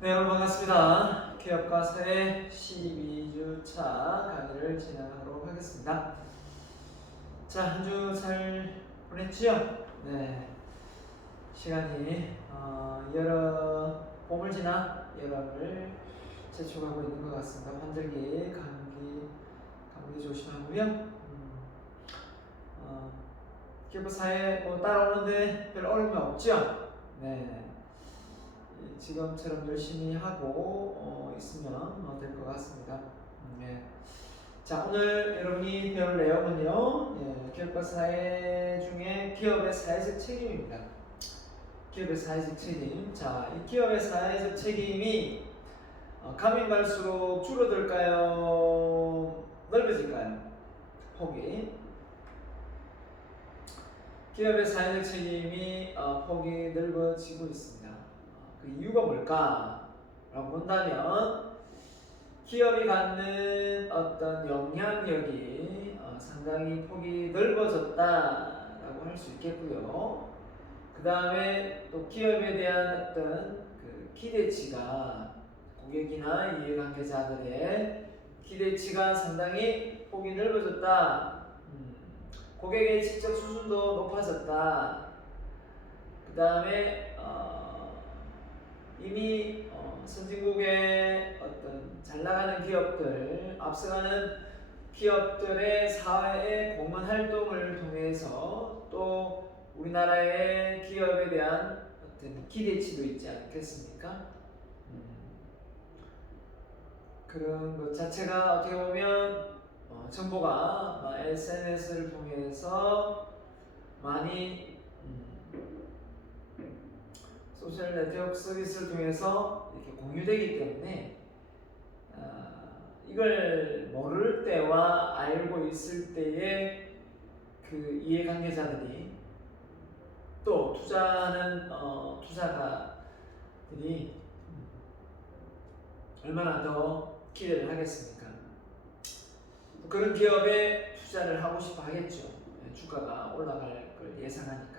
네, 여러분 반갑습니다. 기업과 사회 12주차 강의를 진행하도록 하겠습니다. 자, 한 주 잘 보냈지요? 네, 시간이 봄을 지나 여름을 재촉하고 있는 것 같습니다. 환절기, 감기 조심하고요. 기업과 사회 따라오는데 별 어려움이 없죠? 네. 지금처럼 열심히 하고 있으면 될 것 같습니다. 예. 자, 오늘 여러분이 배울 내용은요, 기업과 사회 중에 기업의 사회적 책임입니다. 기업의 사회적 책임. 자, 이 기업의 사회적 책임이 가면 갈수록 줄어들까요? 넓어질까요? 폭이. 기업의 사회적 책임이 폭이 넓어지고 있습니다. 그 이유가 뭘까? 라고 본다면 기업이 갖는 어떤 영향력이 상당히 폭이 넓어졌다라고 할 수 있겠고요. 그 다음에 또 기업에 대한 어떤 그 기대치가 고객이나 이해관계자들의 기대치가 상당히 폭이 넓어졌다. 고객의 지적 수준도 높아졌다. 그 다음에 이미 선진국의 어떤 잘 나가는 기업들, 앞서가는 기업들의 사회 공헌 활동을 통해서 또 우리나라의 기업에 대한 어떤 기대치도 있지 않겠습니까? 그런 것 자체가 어떻게 보면 정보가 SNS를 통해서 많이 소셜 네트워크 서비스를 통해서 이렇게 공유되기 때문에 이걸 모를 때와 알고 있을 때의 그 이해관계자들이 또 투자하는 투자가들이 얼마나 더 기대를 하겠습니까? 그런 기업에 투자를 하고 싶어 하겠죠. 주가가 올라갈 걸 예상하니까요.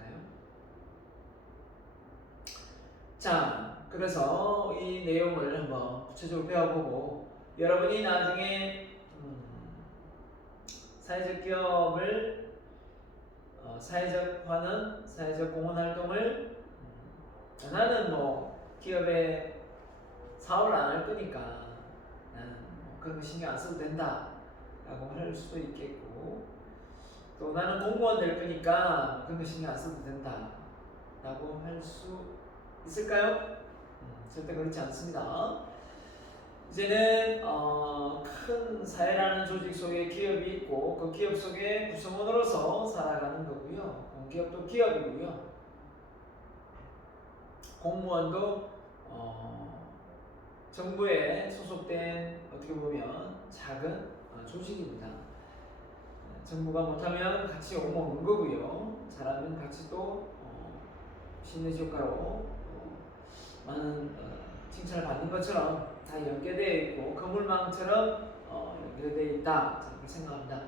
자, 그래서 이 내용을 한번 구체적으로 배워보고 여러분이 나중에 사회적 기업을 사회적화는 사회적 공헌 활동을 나는 기업에 사업을 안 할 거니까 나는 그런 거 신경 안 써도 된다 라고 할 수도 있겠고, 또 나는 공무원 될 거니까 그런 거 신경 안 써도 된다 라고 할 수 있을까요? 절대 그렇지 않습니다. 이제는 큰 사회라는 조직 속에 기업이 있고 그 기업 속에 구성원으로서 살아가는 거고요. 공기업도 기업이고요. 공무원도 정부에 소속된 어떻게 보면 작은 조직입니다. 정부가 못하면 같이 욕먹는 거고요. 잘하면 같이 또 시너지 효과로 많은 칭찬을 받는 것처럼 다 연계되어 있고 그물망처럼 연결되어 있다 저는 생각합니다.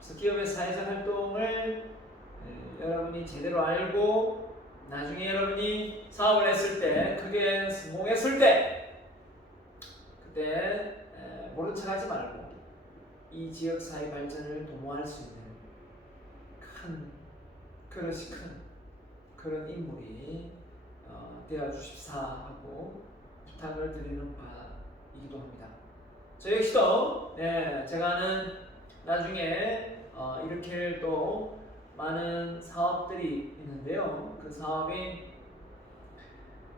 그래서 기업의 사회적 활동을 여러분이 제대로 알고 나중에 여러분이 사업을 했을 때 크게 성공했을 때 그때 모른 척하지 말고 이 지역 사회 발전을 도모할 수 있는 그릇이 큰 그런 인물이 되어 주십사 하고 부탁을 드리는 바이기도 합니다. 저 역시도 제가 아는 나중에 일으킬 또 많은 사업들이 있는데요. 그 사업이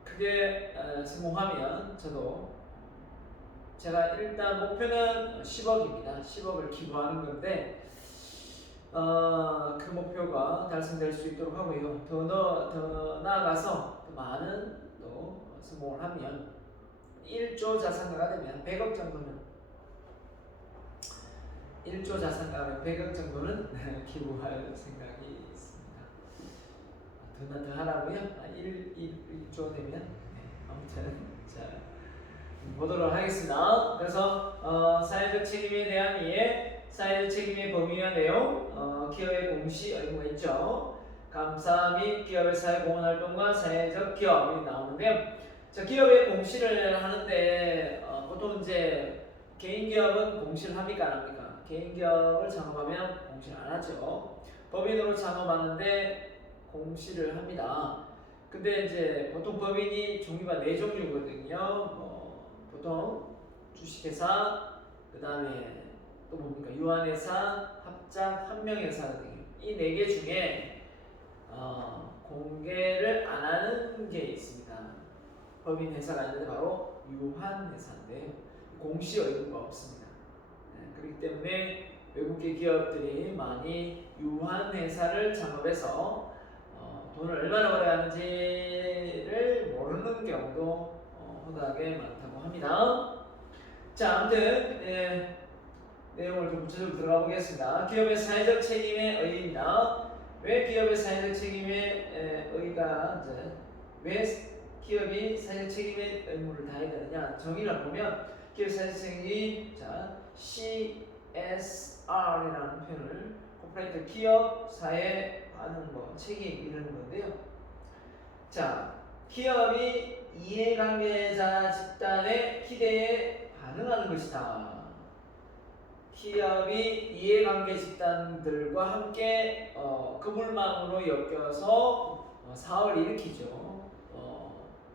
크게 성공하면 저도 제가 일단 목표는 10억입니다. 10억을 기부하는 건데 그 목표가 달성될 수 있도록 하고요. 더 나아가서 더 많은 또 성공을 하면 1조 자산가가 되면 100억 정도는 1조 자산가면 100억 정도는 기부할 생각이 있습니다. 더 하라고요? 1조 되면 아무튼 자 보도록 하겠습니다. 그래서 사회적 책임에 대한 이해, 사회적 책임의 범위와 내용, 기업의 공시 이런 거 있죠. 감사 및 기업의 사회 공헌 활동과 사회적 기업이 나오는데요. 자, 기업의 공시를 하는데 보통 이제 개인 기업은 공시를 합니까 안 합니까? 개인 기업을 창업하면 공시를 안 하죠. 법인으로 창업하는데 공시를 합니다. 근데 이제 보통 법인이 종류가 네 종류거든요. 보통 주식회사, 그 다음에 또 뭡니까? 유한회사, 합작, 한명회사거든요. 이 네 개 중에 공개를 안 하는 게 있습니다. 법인 회사가 있는데 바로 유한회사인데요. 공시 의무가 없습니다. 그렇기 때문에 외국계 기업들이 많이 유한회사를 창업해서 돈을 얼마나 벌어가는지를 모르는 경우도 허다하게 많다고 합니다. 자, 아무튼 내용을 좀 구체적으로 들어가 보겠습니다. 기업의 사회적 책임의 의의입니다. 왜 기업의 사회적 책임의 의의가 왜 기업이 사회적 책임의 의무를 다해야 되느냐? 정의를 보면 기업 사회적 책임이 CSR이라는 표현을 코퍼레이트 기업 사회 반응 책임 이라는 건데요. 자, 기업이 이해관계자 집단의 기대에 반응하는 것이다. 기업이 이해관계 집단들과 함께 그물망으로 엮여서 사업을 일으키죠.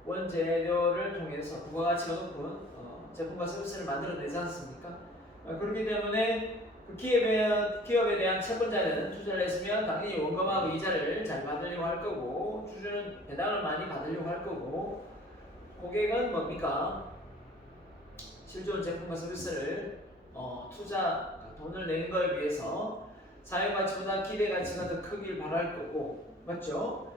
원재료를 통해서 부가가치가 높은 제품과 서비스를 만들어내지 않습니까? 그렇기 때문에 그 기업에 대한 채권자는 투자를 했으면 당연히 원금하고 이자를 잘 받으려고 할 거고, 주주는 배당을 많이 받으려고 할 거고, 고객은 뭡니까? 질 좋은 제품과 서비스를 돈을 낸 거에 비해서 사용가치보다 기대가치가 더 크길 바랄 거고, 맞죠?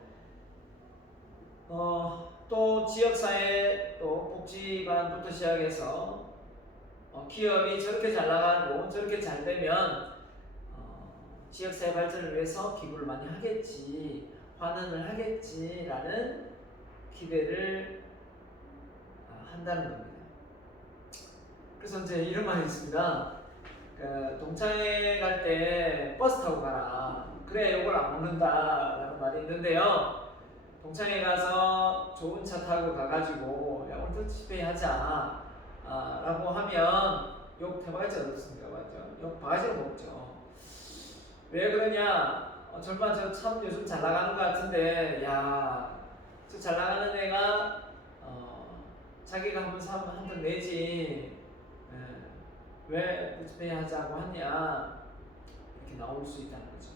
또 지역사회 또 복지관부터 시작해서 기업이 저렇게 잘 나가고 저렇게 잘 되면 지역사회 발전을 위해서 기부를 많이 하겠지, 환원을 하겠지라는 기대를 한다는 겁니다. 그래서 이제 이런 말이 있습니다. 동창회 갈 때 버스 타고 가라. 그래, 요걸 안 먹는다라는 말이 있는데요. 동창회 가서 좋은 차 타고 가가지고 야, 오늘 터치페이 하자 라고 하면 욕 대바가지 어렵습니까? 맞죠? 욕 바가지로 먹죠. 왜 그러냐? 절반 참 요즘 잘 나가는 것 같은데, 야, 저 잘 나가는 애가 자기가 한번 내지, 왜 터치페이 하자고 하냐, 이렇게 나올 수 있다는 거죠.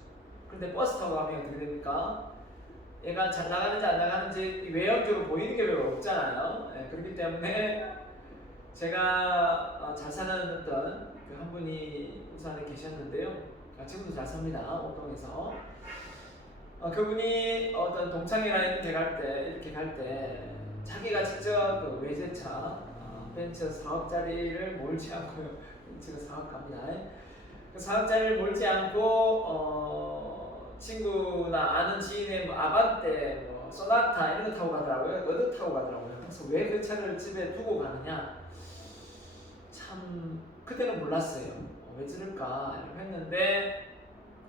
그런데 버스 타고 가면 어떻게 됩니까? 얘가 잘 나가는지 안 나가는지 외형적으로 보이는 게 별로 없잖아요. 그렇기 때문에 제가 잘 사는 어떤 한 분이 부산에 계셨는데요. 지금도 잘 삽니다. 오동에서. 그분이 어떤 동창회나 이렇게 갈 때 자기가 직접 그 외제차 벤처 사업자리를 몰지 않고요. 벤처가 사업가입니다. 그 사업자리를 몰지 않고 친구나 아는 지인의 아반떼, 소나타 이런 거 타고 가더라고요. 어디 타고 가더라고요. 그래서 왜 그 차를 집에 두고 가느냐? 참 그때는 몰랐어요. 왜 저럴까 했는데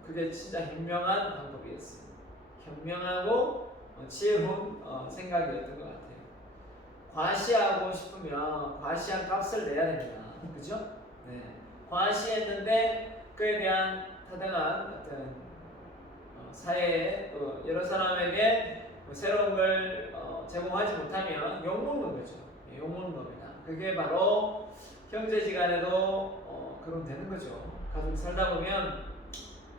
그게 진짜 현명한 방법이었어요. 현명하고 지혜로운 생각이었던 것 같아요. 과시하고 싶으면 과시한 값을 내야 됩니다. 그죠? 네. 과시했는데 그에 대한 타당한 어떤 사회에 여러 사람에게 새로운 걸 제공하지 못하면 욕먹는 거죠. 욕먹는 겁니다. 그게 바로 형제지간에도 그럼 되는 거죠. 가족이 살다 보면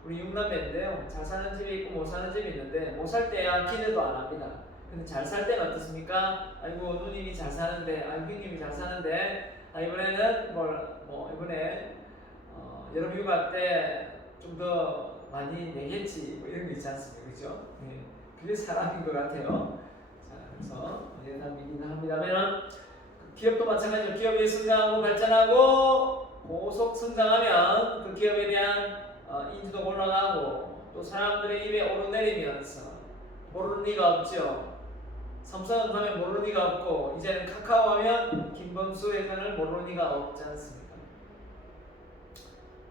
우리 6남매인데요. 잘 사는 집이 있고 못 사는 집이 있는데 못 살 때야 기대도 안 합니다. 근데 잘 살 때는 어떻습니까? 아이고 누님이 잘 사는데, 아이고 형님이 잘 사는데, 이번에는 이번에 여름 휴가 때 좀 더 많이 내겠지, 이런 거 있지 않습니까? 그죠? 네. 그게 사람인 것 같아요. 자, 그래서 예담이긴 합니다만 기업도 마찬가지로 기업이 성장하고 발전하고 고속 성장하면 그 기업에 대한 인지도 올라가고 또 사람들의 입에 오르내리면서 모르는 리가 없죠. 삼성은 하면 모르는 리가 없고 이제는 카카오 하면 김범수 회장을 모르는 리가 없지 않습니까?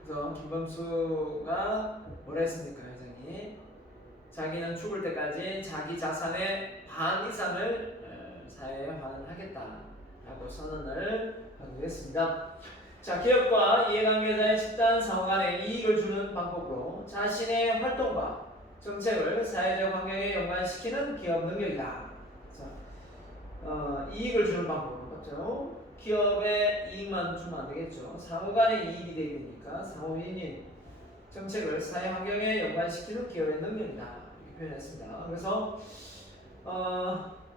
그래서 김범수가 뭐라 했습니까? 회장이 자기는 죽을 때까지 자기 자산의 반 이상을 사회화는 하겠다라고 선언을 하기로 했습니다. 자, 기업과 이해관계자의 집단 상호 간에 이익을 주는 방법으로 자신의 활동과 정책을 사회적 환경에 연관시키는 기업 능력이다. 자, 이익을 주는 방법은 맞죠? 기업에 이익만 주면 안 되겠죠. 상호 간에 이익이 되야 되니까 상호 윈윈 정책을 사회 환경에 연관시키는 기업의 능력이다. 이렇게 표현했습니다. 그래서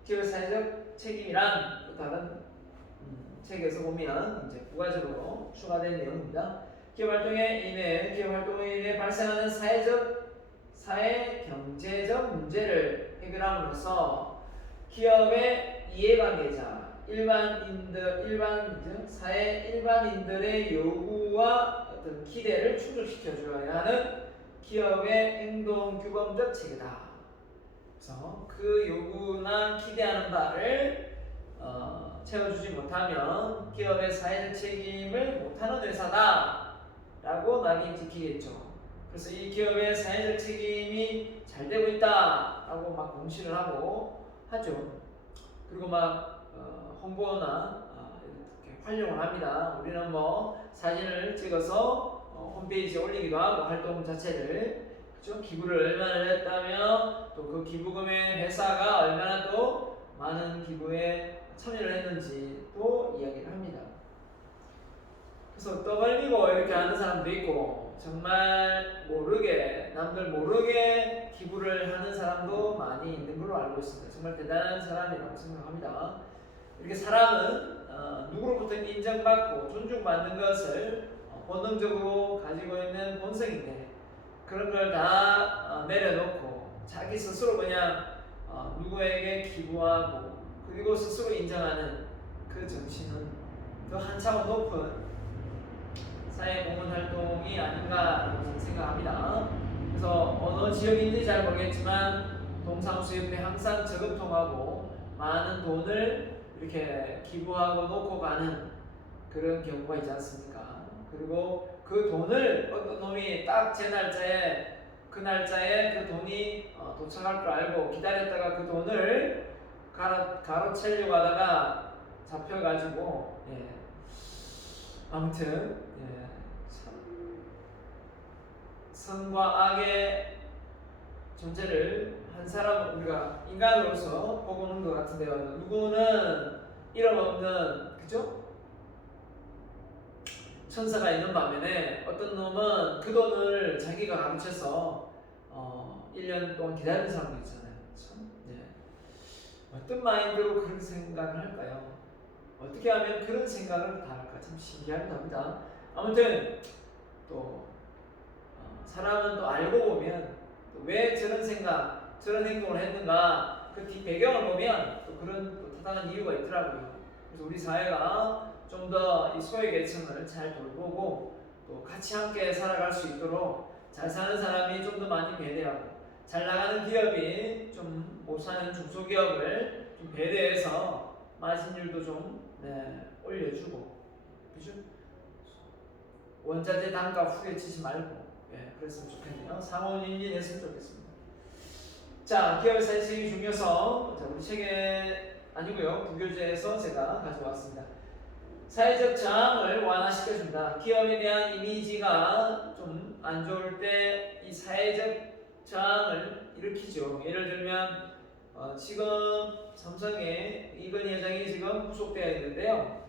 기업의 사회적 책임이란 또 다른 책에서 보면 이제 부가적으로 추가된 내용입니다. 기업 활동에 인해 기업 활동에 인해 발생하는 사회 경제적 문제를 해결함으로써 기업의 이해관계자 사회 일반인들의 요구와 어떤 기대를 충족시켜 줘야 하는 기업의 행동 규범적 체계다. 그래서 그 요구나 기대하는 바를 채워주지 못하면 기업의 사회적 책임을 못하는 회사다 라고 낙인 찍히겠죠. 그래서 이 기업의 사회적 책임이 잘 되고 있다 라고 막 공시를 하고 하죠. 그리고 막 홍보나 이렇게 활용을 합니다. 우리는 뭐 사진을 찍어서 홈페이지에 올리기도 하고 활동 자체를 그렇죠? 기부를 얼마나 했다며 또 그 기부금의 회사가 얼마나 또 많은 기부에 참여를 했는지 또 이야기를 합니다. 그래서 떠벌리고 이렇게 하는 사람도 있고 정말 모르게 남들 모르게 기부를 하는 사람도 많이 있는 걸로 알고 있습니다. 정말 대단한 사람이라고 생각합니다. 이렇게 사람은 누구로부터 인정받고 존중받는 것을 본능적으로 가지고 있는 본성인데 그런 걸 다 내려놓고 자기 스스로 그냥 누구에게 기부하고 그리고 스스로 인정하는 그 정신은 또 한차원 높은 사회 공헌 활동이 아닌가 생각합니다. 그래서 어느 지역인지 잘 모르겠지만 동사무소옆에 항상 저금통하고 많은 돈을 이렇게 기부하고 놓고 가는 그런 경우가 있지 않습니까? 그리고 그 돈을 어떤 놈이 딱 제 날짜에 그 날짜에 그 돈이 도착할 걸 알고 기다렸다가 그 돈을 가로채려고 하다가 잡혀가지고 아무튼 참 선과 악의 존재를 한 사람 우리가 인간으로서 보고 오는 것 같은데요. 누구는 이름 없는 그죠? 천사가 있는 반면에 어떤 놈은 그 돈을 자기가 가르쳐서 1년 동안 기다리는 사람도 있잖아요. 참, 어떤 마인드로 그런 생각을 할까요? 어떻게 하면 그런 생각을 다 할까? 참 신기하기도 합니다. 아무튼 또 사람은 또 알고 보면 또 왜 저런 생각, 저런 행동을 했는가 그 뒤 배경을 보면 또 그런 또 타당한 이유가 있더라고요. 그래서 우리 사회가 좀 더 이 소외 계층을 잘 돌보고 또 같이 함께 살아갈 수 있도록 잘 사는 사람이 좀 더 많이 배려하고 잘 나가는 기업이 좀 못 사는 중소기업을 좀 배려해서 마진율도 좀 올려주고 그죠? 원자재 단가 후려치지 말고 그랬으면 좋겠네요. 상호인진 했으면 좋겠습니다. 자, 기업의 사회적인 중요성. 자, 우리 책에 아니고요. 부교재에서 제가 가져왔습니다. 사회적 저항을 완화시켜준다. 기업에 대한 이미지가 좀 안 좋을 때 이 사회적 저항을 일으키죠. 예를 들면 지금 삼성의 이건희 회장이 지금 구속되어 있는데요.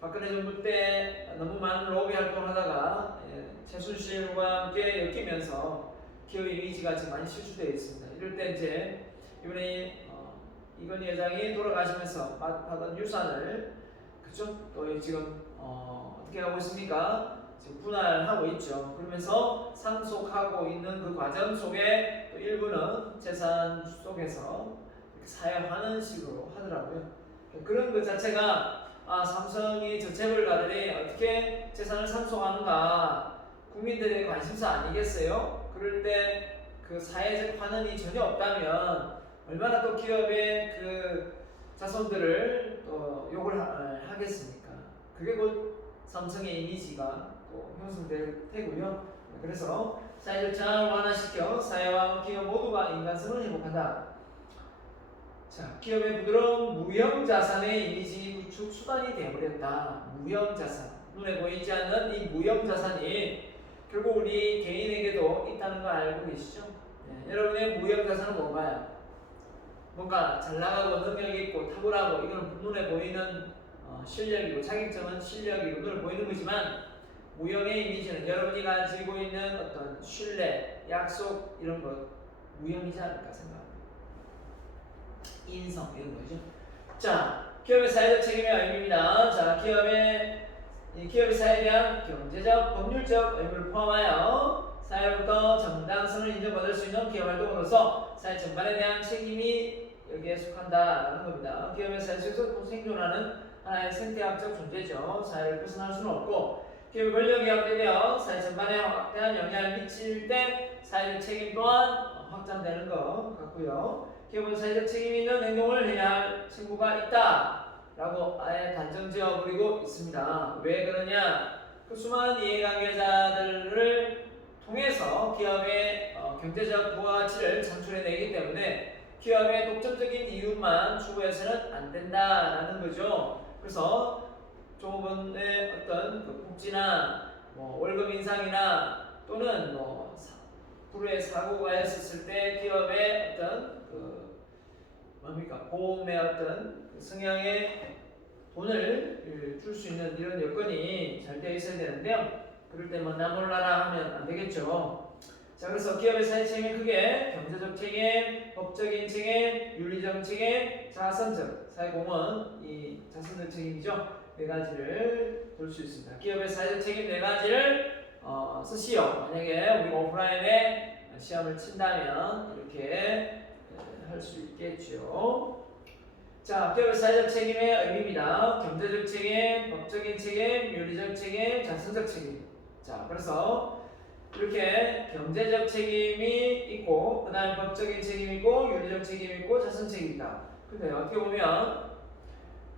박근혜 정부 때 너무 많은 로비 활동을 하다가 최순실과 함께 엮이면서 기업 이미지가 지금 많이 실추되어 있습니다. 이럴 때 이제 이번에 이건희 회장이 돌아가시면서 받은 유산을 그죠? 또 지금 어떻게 하고 있습니까? 지금 분할하고 있죠. 그러면서 상속하고 있는 그 과정 속에 또 일부는 재산 속에서 사용하는 식으로 하더라고요. 그런 것 자체가 삼성이 저체불 가들이 어떻게 재산을 상속하는가 국민들의 관심사 아니겠어요? 그럴 때 그 사회적 환원이 전혀 없다면 얼마나 또 기업의 그 자손들을 또 욕을 하겠습니까? 그게 곧 삼성의 이미지가 또 형성될 테고요. 그래서 사회적 저항을 완화시켜 사회와 기업 모두가 인간성을 회복한다. 자, 기업의 부드러운 무형자산의 이미지 구축 수단이 되어버렸다. 무형자산, 눈에 보이지 않는 이 무형자산이 결국 우리 개인에게도 있다는 거 알고 계시죠? 네, 여러분의 무형자산은 뭔가요? 뭔가 잘 나가고 능력이 있고 탁월하고 이건 눈에 보이는 실력이고 자격증은 실력이고 눈에 보이는 거지만 무형의 이미지는 여러분이 가지고 있는 어떤 신뢰, 약속 이런 것 무형이지 않을까 생각합니다. 인성 이런 거죠. 자, 기업의 사회적 책임의 의미입니다. 자, 기업의 사회에 대한 경제적, 법률적 의무를 포함하여 사회로부터 정당성을 인정받을 수 있는 기업 활동으로서 사회 전반에 대한 책임이 여기에 속한다라는 겁니다. 기업의 사회 속에서 생존하는 하나의 생태학적 존재죠. 사회를 벗어날 수는 없고 기업의 권력이 확대되어 사회 전반에 확대한 영향을 미칠 때 사회적 책임 또한 확장되는 것 같고요. 기업은 사회적 책임 있는 행동을 해야 할 책무가 있다라고 아예 단정 지어버리고 있습니다. 왜 그러냐? 그 수많은 이해관계자들을 통해서 기업의 경제적 부가가치를 창출해내기 때문에 기업의 독점적인 이윤만 추구해서는 안 된다라는 거죠. 그래서 조금의 어떤 그 복지나 월급 인상이나 또는 불우의 사고가 있었을 때 기업의 어떤 보험의 어떤 성향의 돈을 줄 수 있는 이런 여건이 잘 되어 있어야 되는데요. 그럴 때 나 몰라라 하면 안 되겠죠. 자, 그래서 기업의 사회 책임은 크게 경제적 책임, 법적인 책임, 윤리적 책임, 자선적 사회공헌 이 자선적 책임이죠. 네 가지를 볼 수 있습니다. 기업의 사회적 책임 네 가지를 쓰시오. 만약에 우리가 오프라인에 시험을 친다면 이렇게 할 수 있겠죠. 자, 기업의 사회적 책임의 의미입니다. 경제적 책임, 법적인 책임, 윤리적 책임, 자선적 책임. 자, 그래서 이렇게 경제적 책임이 있고, 그 다음에 법적인 책임이 있고, 윤리적 책임이 있고, 자선 책임이 있다. 근데 어떻게 보면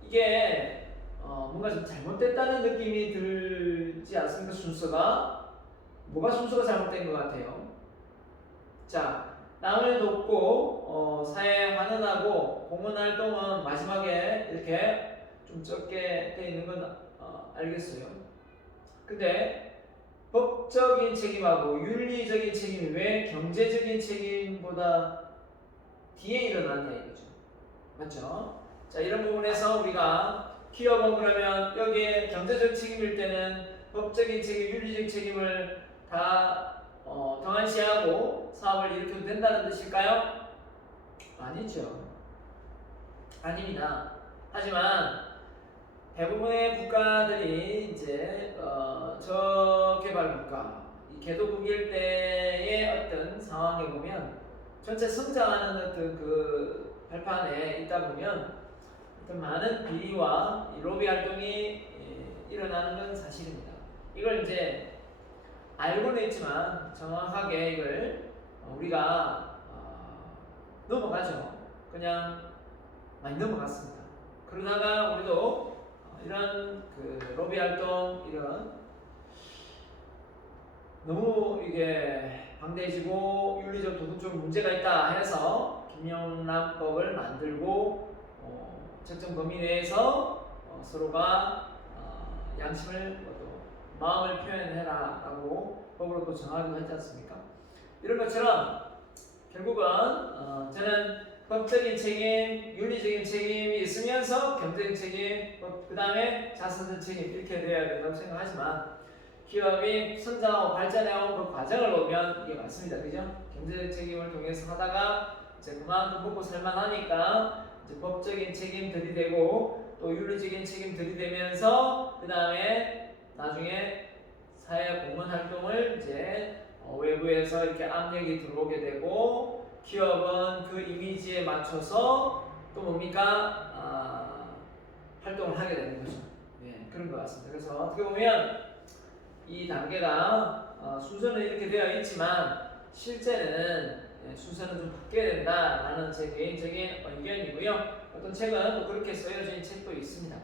이게 뭔가 좀 잘못됐다는 느낌이 들지 않습니까? 순서가 뭐가 순서가 잘못된 것 같아요. 자, 남을 돕고 사회에 환원하고 공헌 활동은 마지막에 이렇게 좀 적게 돼 있는 건 알겠어요. 근데 법적인 책임하고 윤리적인 책임이 왜 경제적인 책임보다 뒤에 일어났냐 이거죠. 맞죠? 자, 이런 부분에서 우리가 기업은 그러면 여기에 경제적 책임일 때는 법적인 책임, 윤리적 책임을 다 등한시하고 사업을 일으켜도 된다는 뜻일까요? 아니죠. 아닙니다. 하지만 대부분의 국가들이 이제 저개발 국가, 이 개도국일 때의 어떤 상황에 보면 전체 성장하는 어떤 그 발판에 있다 보면 어떤 많은 비리와 로비 활동이 일어나는 건 사실입니다. 이걸 이제 알고는 있지만 정확하게 이걸 우리가 넘어가죠. 그냥 많이 넘어갔습니다. 그러다가 우리도 이런 그 로비 활동 이런 너무 이게 방대해지고 윤리적 도덕적 문제가 있다 해서 김영란법을 만들고 특정 범위 내에서 서로가 양심을 또 마음을 표현해라라고 법으로 또 정하기도 하지 않습니까? 이런 것처럼 결국은 저는 법적인 책임, 윤리적인 책임이 있으면서 경제적 책임, 그 다음에 자선적 책임 이렇게 돼야 된다고 생각하지만 기업이 성장하고 발전해온 그 과정을 보면 이게 맞습니다. 그죠? 경제적 책임을 통해서 하다가 이제 그만큼 먹고 살만하니까 이제 법적인 책임 들이대고 또 윤리적인 책임 들이대면서 그 다음에 나중에 사회 공헌 활동을 이제 외부에서 이렇게 압력이 들어오게 되고 기업은 그 이미지에 맞춰서 또 뭡니까? 활동을 하게 되는 거죠. 네, 그런 것 같습니다. 그래서 어떻게 보면 이 단계가 순서는 이렇게 되어 있지만 실제는 순서는 좀 바뀌어야 된다라는 제 개인적인 의견이고요. 어떤 책은 또 그렇게 쓰여진 책도 있습니다.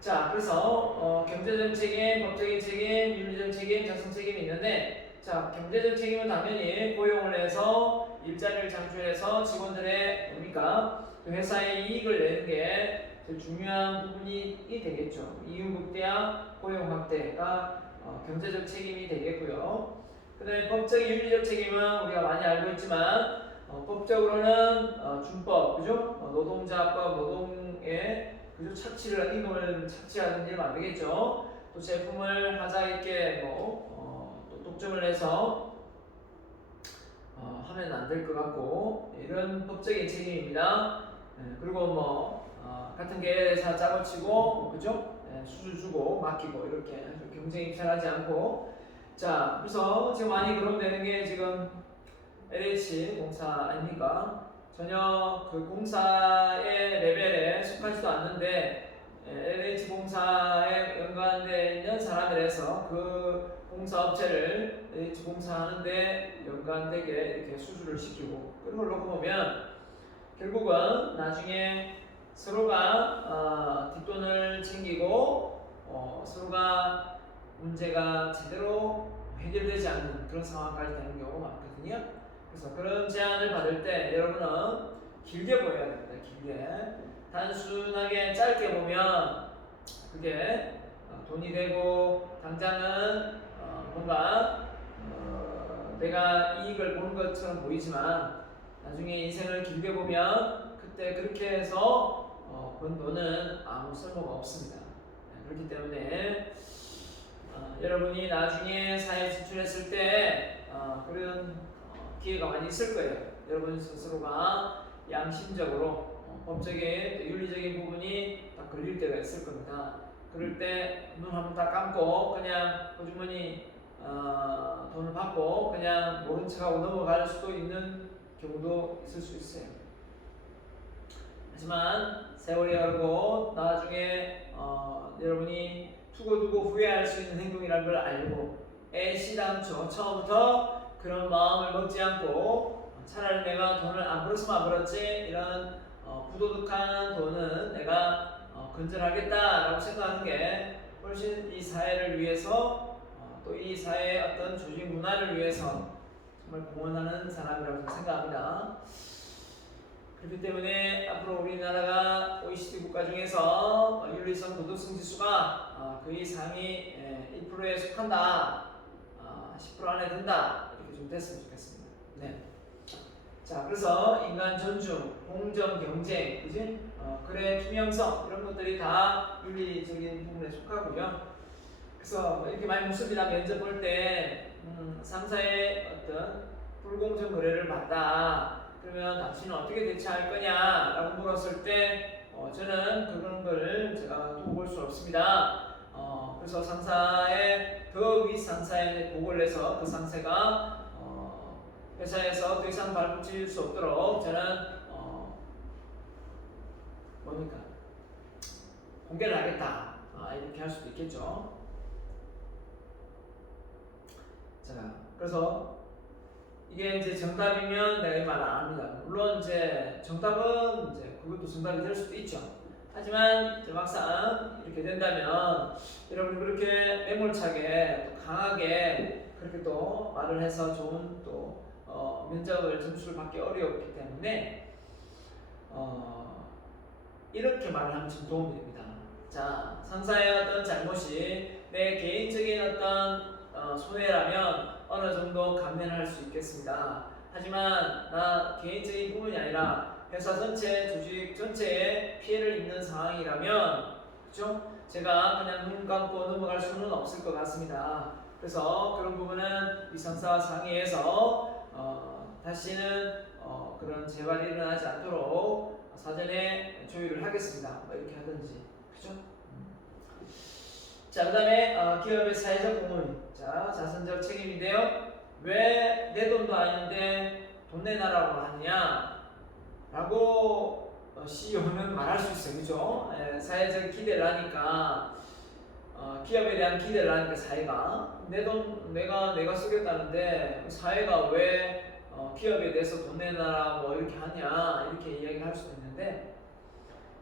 자, 그래서 경제적 책임, 법적인 책임, 윤리적 책임, 자선 책임이 있는데 자, 경제적 책임은 당연히 고용을 해서 일자리를 창출해서 직원들의 뭡니까? 그 회사의 이익을 내는 게 제일 중요한 부분이 되겠죠. 이윤극대화, 고용 확대가 경제적 책임이 되겠고요. 그다음에 법적 윤리적 책임은 우리가 많이 알고 있지만 법적으로는 준법, 그죠? 노동자법, 노동의 그죠? 착취를 임금을 착취하는 일은 안 되겠죠. 또 제품을 하자 있게 또 독점을 해서 하면 안 될 것 같고 이런 법적인 책임입니다. 그리고 같은 계열사 짜고 치고 그죠? 수주 주고 맡기고 이렇게 경쟁이 편하지 않고 자 그래서 지금 많이 거론되는 게 지금 LH 공사 아닙니까? 전혀 그 공사의 레벨에 속하지도 않는데 LH 공사에 연관되어 있는 사람들에서 그 공사업체를 LH 공사하는데 연관되게 이렇게 수주를 시키고 그런 걸 놓고 보면 결국은 나중에 서로가 뒷돈을 챙기고 서로가 문제가 제대로 해결되지 않는 그런 상황까지 되는 경우가 많거든요. 그래서 그런 제안을 받을 때 여러분은 길게 보여야 됩니다. 길게. 단순하게 짧게 보면 그게 돈이 되고 당장은 뭔가 내가 이익을 보는 것처럼 보이지만 나중에 인생을 길게 보면 그때 그렇게 해서 번 돈은 아무 쓸모가 없습니다. 그렇기 때문에 여러분이 나중에 사회에 진출했을 때 그런 기회가 많이 있을 거예요. 여러분 스스로가 양심적으로 법적인 윤리적인 부분이 딱 걸릴 때가 있을 겁니다. 그럴 때 눈 한번 딱 감고 그냥 호주머니 돈을 받고 그냥 모른 척하고 넘어갈 수도 있는 경우도 있을 수 있어요. 하지만 세월이 흐르고 나중에 여러분이 두고두고 후회할 수 있는 행동이라는 걸 알고 애시당초 처음부터 그런 마음을 먹지 않고 차라리 내가 돈을 안 벌었으면 안 벌었지 이런 부도덕한 돈은 내가 건전하겠다라고 생각하는 게 훨씬 이 사회를 위해서 또 이 사회의 어떤 조직 문화를 위해서 정말 공헌하는 사람이라고 생각합니다. 그렇기 때문에 앞으로 우리나라가 OECD 국가 중에서 윤리성 도덕성 지수가 거의 상위 1%에 속한다, 10% 안에 든다 이렇게 좀 됐으면 좋겠습니다. 네. 자, 그래서 인간 존중, 공정 경쟁, 그지? 거래 투명성 이런 것들이 다 윤리적인 부분에 속하고요. 그래서 이렇게 많이 묻습니다. 면접 볼 때 상사의 어떤 불공정 거래를 봤다. 그러면 당신은 어떻게 대처할 거냐라고 물었을 때 저는 그런 걸 제가 두고 볼 수 없습니다. 그래서 상사의 더 위 상사에 보고를 해서 그 상사가 회사에서 더 이상 발붙일 수 없도록 저는 뭡니까 공개를 하겠다. 이렇게 할 수도 있겠죠. 자, 그래서 이게 이제 정답이면 내가 이 말을 안 합니다. 물론 이제 정답은 이제 그것도 정답이 될 수도 있죠. 하지만 이제 막상 이렇게 된다면 여러분이 그렇게 매몰차게 또 강하게 그렇게 또 말을 해서 좋은 또 면접을 점수를 받기 어려웠기 때문에 이렇게 말을 하면 좀 도움이 됩니다. 자, 상사의 어떤 잘못이 내 개인적인 어떤 손해라면 어느 정도 감내를 할 수 있겠습니다. 하지만 나 개인적인 부분이 아니라 회사 전체, 조직 전체에 피해를 입는 상황이라면 그렇죠? 제가 그냥 눈 감고 넘어갈 수는 없을 것 같습니다. 그래서 그런 부분은 이 상사와 상의해서 다시는 그런 재발이 일어나지 않도록 사전에 조율을 하겠습니다. 이렇게 하든지, 그죠? 자, 그 다음에 기업의 사회적 공헌, 자, 자선적 책임인데요. 왜 내 돈도 아닌데 돈 내놔라고 하느냐? 라고 CEO는 말할 수 있어요, 그죠? 사회적 기대를 하니까 기업에 대한 기대를 하니까 사회가 내 돈 내가 쓰겠다는데 사회가 왜 기업에 대해서 돈 내놔라 뭐 이렇게 하냐 이렇게 이야기를 할 수도 있는데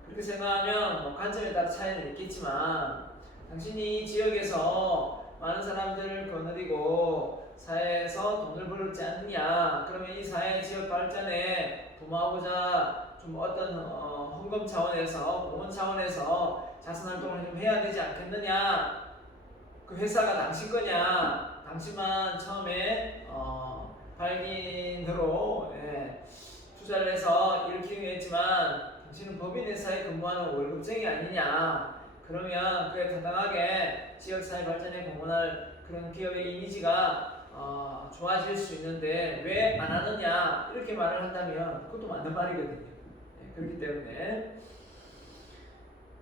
그렇게 생각하면 관점에 따라 차이는 있겠지만 당신이 이 지역에서 많은 사람들을 거느리고 사회에서 돈을 벌지 않느냐. 그러면 이 사회 지역 발전에 도모하고자 좀 어떤 헌금 차원에서 공헌 차원에서 자선 활동을 좀 해야 되지 않겠느냐. 그 회사가 당신 거냐. 당신만 처음에 발기인으로 투자를 해서 일으키기 했지만 당신은 법인회사에 근무하는 월급쟁이 아니냐. 그러면 그에 타당하게 지역사회 발전에 공헌할 그런 기업의 이미지가 좋아질 수 있는데 왜 안 하느냐 이렇게 말을 한다면 그것도 맞는 말이거든요. 그렇기 때문에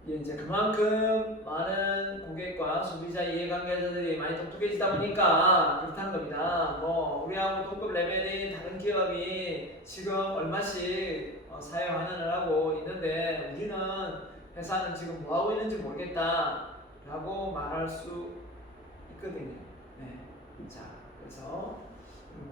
이제 그만큼 많은 고객과 소비자 이해관계자들이 많이 똑똑해지다 보니까 그렇다는 겁니다. 뭐 우리하고 동급 레벨인 다른 기업이 지금 얼마씩 사회 환원을 하고 있는데 우리는 회사는 지금 뭐 하고 있는지 모르겠다 라고 말할 수 있거든요. 네. 자, 그래서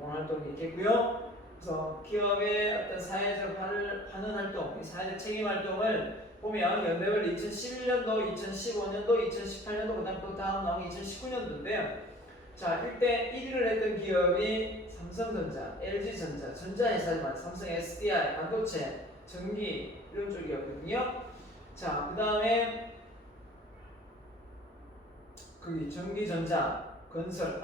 활동이 있겠고요. 그래서 기업의 어떤 사회적 환원 활동, 사회적 책임 활동을 보면 연대별 2011년도, 2015년도, 2018년도, 그다음 또 다음 나온 2019년도인데요. 자, 이때 1위를 했던 기업이 삼성전자, LG전자, 전자회사지만 삼성 SDI, 반도체, 전기 이런 쪽이었거든요. 자, 그 다음에 거기 전기전자, 건설,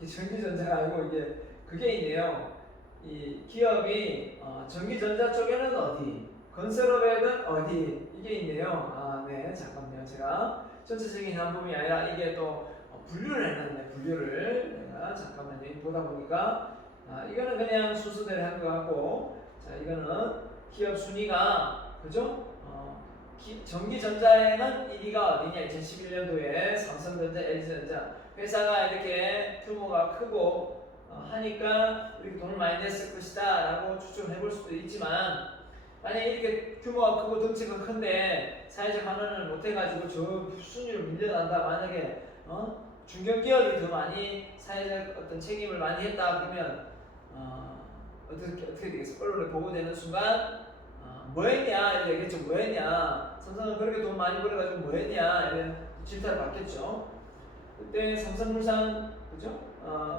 전기전자가 아니고 이게 그게 있네요. 이 기업이 전기전자 쪽에는 어디, 건설업에는 어디 이게 있네요. 네, 잠깐만요. 제가 전체적인 현범이 아니라 이게 또 분류를 해놨네. 분류를 내가 잠깐만요. 보다 보니까 이거는 그냥 순서대로 한 거 같고, 자 이거는 기업 순위가 그죠? 전기전자에는 1위가 어디냐? 2011년도에 삼성전자, LG전자 회사가 이렇게 규모가 크고 하니까 이렇게 돈을 많이 냈을 것이다 라고 추정해 볼 수도 있지만, 만약에 이렇게 규모가 크고 덩치가 큰데 사회적 환원을 못해가지고 저 순위로 밀려난다. 만약에 중견기업이 더 많이 사회적 어떤 책임을 많이 했다 그러면 어떻게 되겠어? 언론에 보고되는 순간 뭐했냐 이렇게 얘기했죠. 뭐했냐, 삼성은 그렇게 돈 많이 벌어가지고 뭐했냐 이런 질타를 받겠죠. 그때 삼성물산 그죠?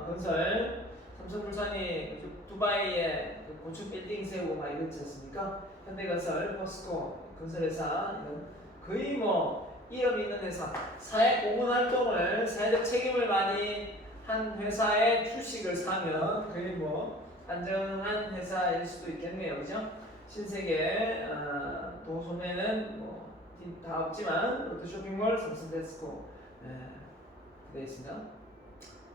건설, 삼성물산이 두바이에 그 고층 빌딩 세우고 막 이랬지 않습니까? 현대건설, 포스코 건설회사 이런 거의 뭐 이름 있는 회사, 사회 공헌 활동을 사회적 책임을 많이 한 회사의 주식을 사면 거의 뭐 안정한 회사일 수도 있겠네요, 그죠? 신세계, 도소매는 뭐 다 없지만 롯데쇼핑몰, 삼성데스코 되어 있습니다.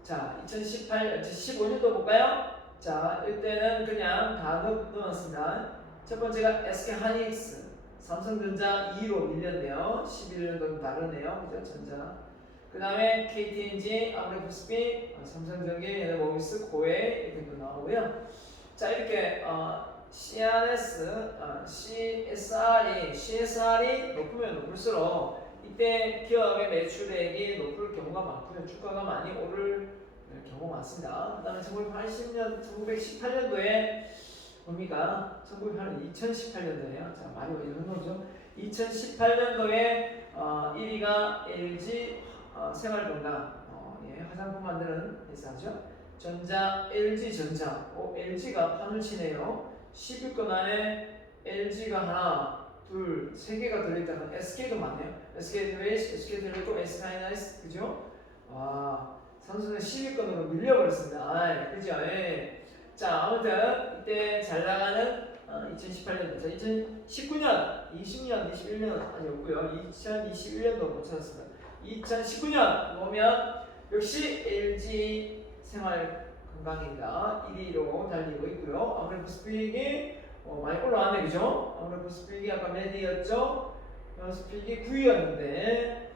자, 2015년도 볼까요? 자, 이때는 그냥 다 넣었습니다. 첫 번째가 SK하이닉스, 삼성전자 2로 밀렸네요. 11년도는 다르네요, 그죠? 전자. 그 다음에 KTNG, 아브레프스피, 삼성전기, 현대모비스, 고에 이렇게 또 나오고요. 자, 이렇게 CRS, CSR이 높으면 높을수록 이때 기업의 매출액이 높을 경우가 많고요. 주가가 많이 오를 경우가 많습니다. 그 다음에 1918년도에 뭡니까? 2018년도에요. 자, 말이 왜 이런 거죠? 2018년도에 1위가 LG 생활건강, 화장품 만드는 회사죠. 전자, LG전자. LG가 판을 치네요. 10위권 안에 LG가 하나, 둘, 세 개가 들어있다는 SK도 많네요. SK드레이스, SK텔레콤, SK하이닉스, 그죠? 와, 삼성은 10위권으로 밀려버렸습니다. 그죠? 자, 아무튼 이때 잘 나가는 2018년, 2019년, 20년, 21년 아직 없고요. 2021년도 못 찾았습니다. 2019년 보면 역시 LG 생활 건강입니다. 1위로 달리고 있고요. 아무래도 스픽이 많이 올라왔네, 그죠? 아무래도 스픽이 아까 메디였죠? 스픽이 9위였는데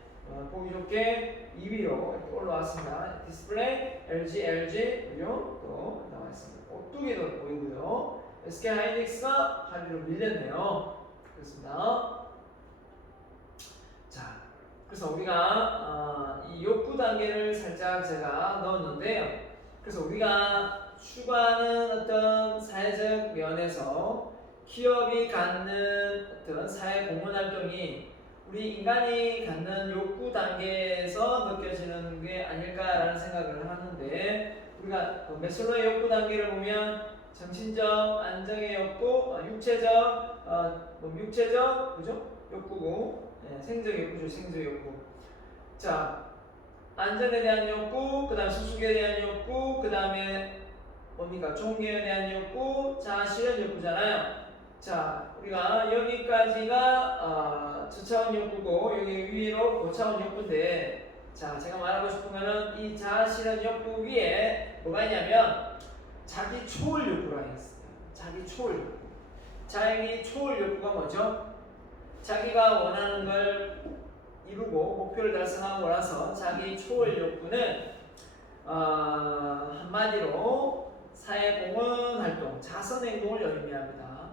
보기 좋게 2위로 이렇게 올라왔습니다. 디스플레이, LG, 그죠? 또 나와 있습니다. 오뚜기도 보이고요. SK하이닉스가 8위로 밀렸네요. 그렇습니다. 자, 그래서 우리가 이 욕구 단계를 살짝 제가 넣었는데요. 그래서 우리가 추구하는 어떤 사회적 면에서 기업이 갖는 어떤 사회 공헌 활동이 우리 인간이 갖는 욕구 단계에서 느껴지는 게 아닐까라는 생각을 하는데, 우리가 그 매슬로의 욕구 단계를 보면 정신적 안정의 욕구, 육체적 육체적 그죠? 욕구고, 생적 욕구죠. 생적 욕구. 자, 안전에 대한 욕구, 그다음 수수에 대한 욕구, 그다음에 뭡니까? 종교에 대한 욕구, 자아 실현 욕구잖아요. 자, 우리가 여기까지가 저차원 욕구고 여기 위로 고차원 욕구인데, 자, 제가 말하고 싶은 거는 이 자아 실현 욕구 위에 뭐가 있냐면 자기 초월 욕구가 있어요. 자기 초월 욕구. 자기 초월 욕구가 뭐죠? 자기가 원하는 걸 이루고 목표를 달성하고 나서 자기 초월 욕구는 한마디로 사회공헌 활동, 자선행동을 의미합니다.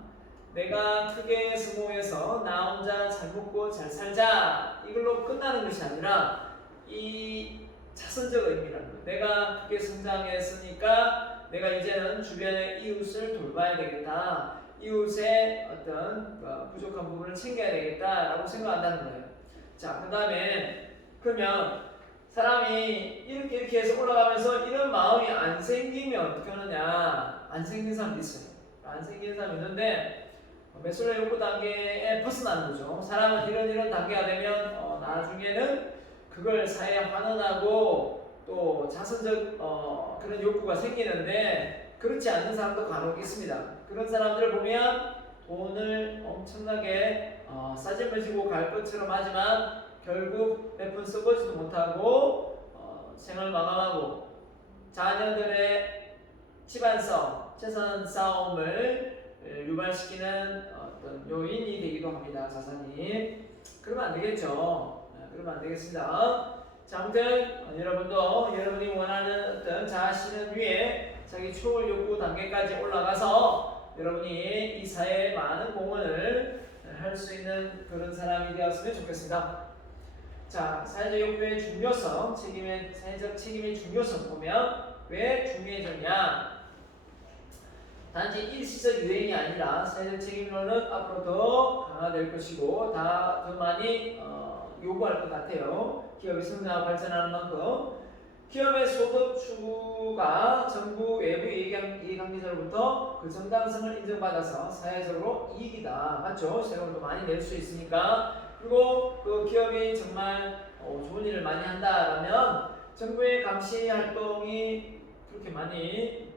내가 크게 성공해서 나 혼자 잘 먹고 잘 살자 이걸로 끝나는 것이 아니라 이 자선적 의미라는 거예요. 내가 크게 성장했으니까 내가 이제는 주변의 이웃을 돌봐야 되겠다. 이웃의 어떤 부족한 부분을 챙겨야 되겠다라고 생각한다는 거예요. 자, 그 다음에 그러면 사람이 이렇게 해서 올라가면서 이런 마음이 안 생기면 어떻게 하느냐? 안 생긴 사람도 있어요. 안 생기는 사람이 있는데 매슬로의 욕구 단계에 벗어나는 거죠. 사람은 이런 단계가 되면 나중에는 그걸 사회에 환원하고 또 자선적 그런 욕구가 생기는데 그렇지 않는 사람도 간혹 있습니다. 그런 사람들을 보면 돈을 엄청나게 싸질머지고 갈 것처럼 하지만 결국 몇 푼 써보지도 못하고 생을 마감하고 자녀들의 집안 싸움, 재산 싸움을 유발시키는 어떤 요인이 되기도 합니다. 자산이. 그러면 안 되겠죠. 그러면 안 되겠습니다. 자, 아무튼 여러분도 여러분이 원하는 어떤 자아 실현 위에 자기 초월 욕구 단계까지 올라가서 여러분이 이 사회에 많은 공헌을 할 수 있는 그런 사람이 되었으면 좋겠습니다. 자, 사회적 욕구의 중요성, 사회적 책임의 중요성 보면 왜 중요해졌냐? 단지 일시적 유행이 아니라 사회적 책임론은 앞으로 더 강화될 것이고 더 많이 요구할 것 같아요. 기업이 성장하고 발전하는 만큼 기업의 소득 추구가 정부 외부 이해관계자로부터 그 정당성을 인정받아서 사회적으로 이익이다. 맞죠? 세금도 많이 낼 수 있으니까. 그리고 그 기업이 정말 좋은 일을 많이 한다라면 정부의 감시 활동이 그렇게 많이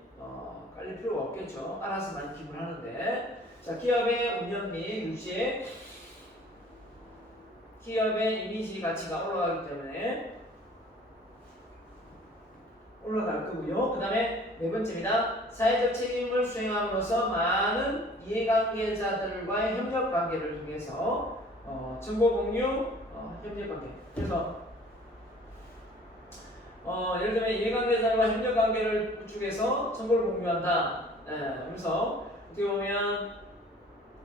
깔릴 필요가 없겠죠. 알아서 많이 기부를 하는데. 자, 기업의 운영 및 유지, 기업의 이미지 가치가 올라가기 때문에 올라갈 거고요. 그 다음에 네 번째입니다. 사회적 책임을 수행함으로써 많은 이해관계자들과의 협력관계를 통해서 정보 공유, 협력관계. 그래서 예를 들면 이해관계자들과 협력관계를 구축해서 정보를 공유한다. 그래서 어떻게 보면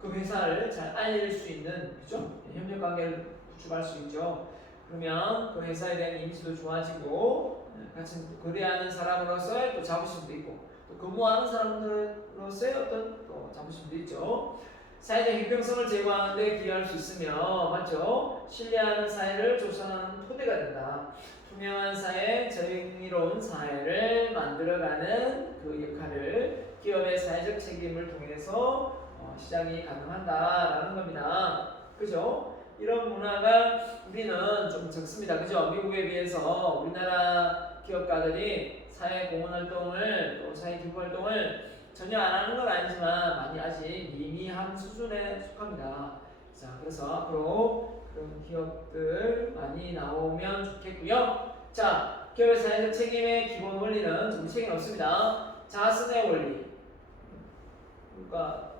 그 회사를 잘 알릴 수 있는, 그죠? 협력관계를 구축할 수 있죠. 그러면 그 회사에 대한 이미지도 좋아지고 같이 거래하는 사람으로서의 또 자부심도 있고 또 근무하는 사람들로서의 어떤 또 자부심도 있죠. 사회적 형평성을 제고하는 데 기여할 수 있으며, 맞죠? 신뢰하는 사회를 조성하는 토대가 된다. 투명한 사회, 정의로운 사회를 만들어가는 그 역할을 기업의 사회적 책임을 통해서 시작이 가능한다라는 겁니다. 그죠? 이런 문화가 우리는 좀 적습니다. 그죠? 미국에 비해서 우리나라 기업가들이 사회 공헌 활동을 또 사회 기부 활동을 전혀 안 하는 건 아니지만 많이 아직 미미한 수준에 속합니다. 자, 그래서 앞으로 그런 기업들 많이 나오면 좋겠고요. 자, 기업의 사회적 책임의 기본 원리는 정책이 없습니다. 자선의 원리. 그러니까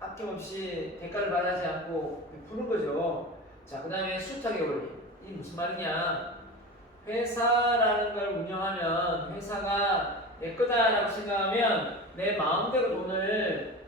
아낌없이 대가를 받지 않고 베푸는 거죠. 자, 그 다음에 수탁의 원리. 이게 무슨 말이냐? 회사라는 걸 운영하면 회사가 내 거다라고 생각하면 내 마음대로 돈을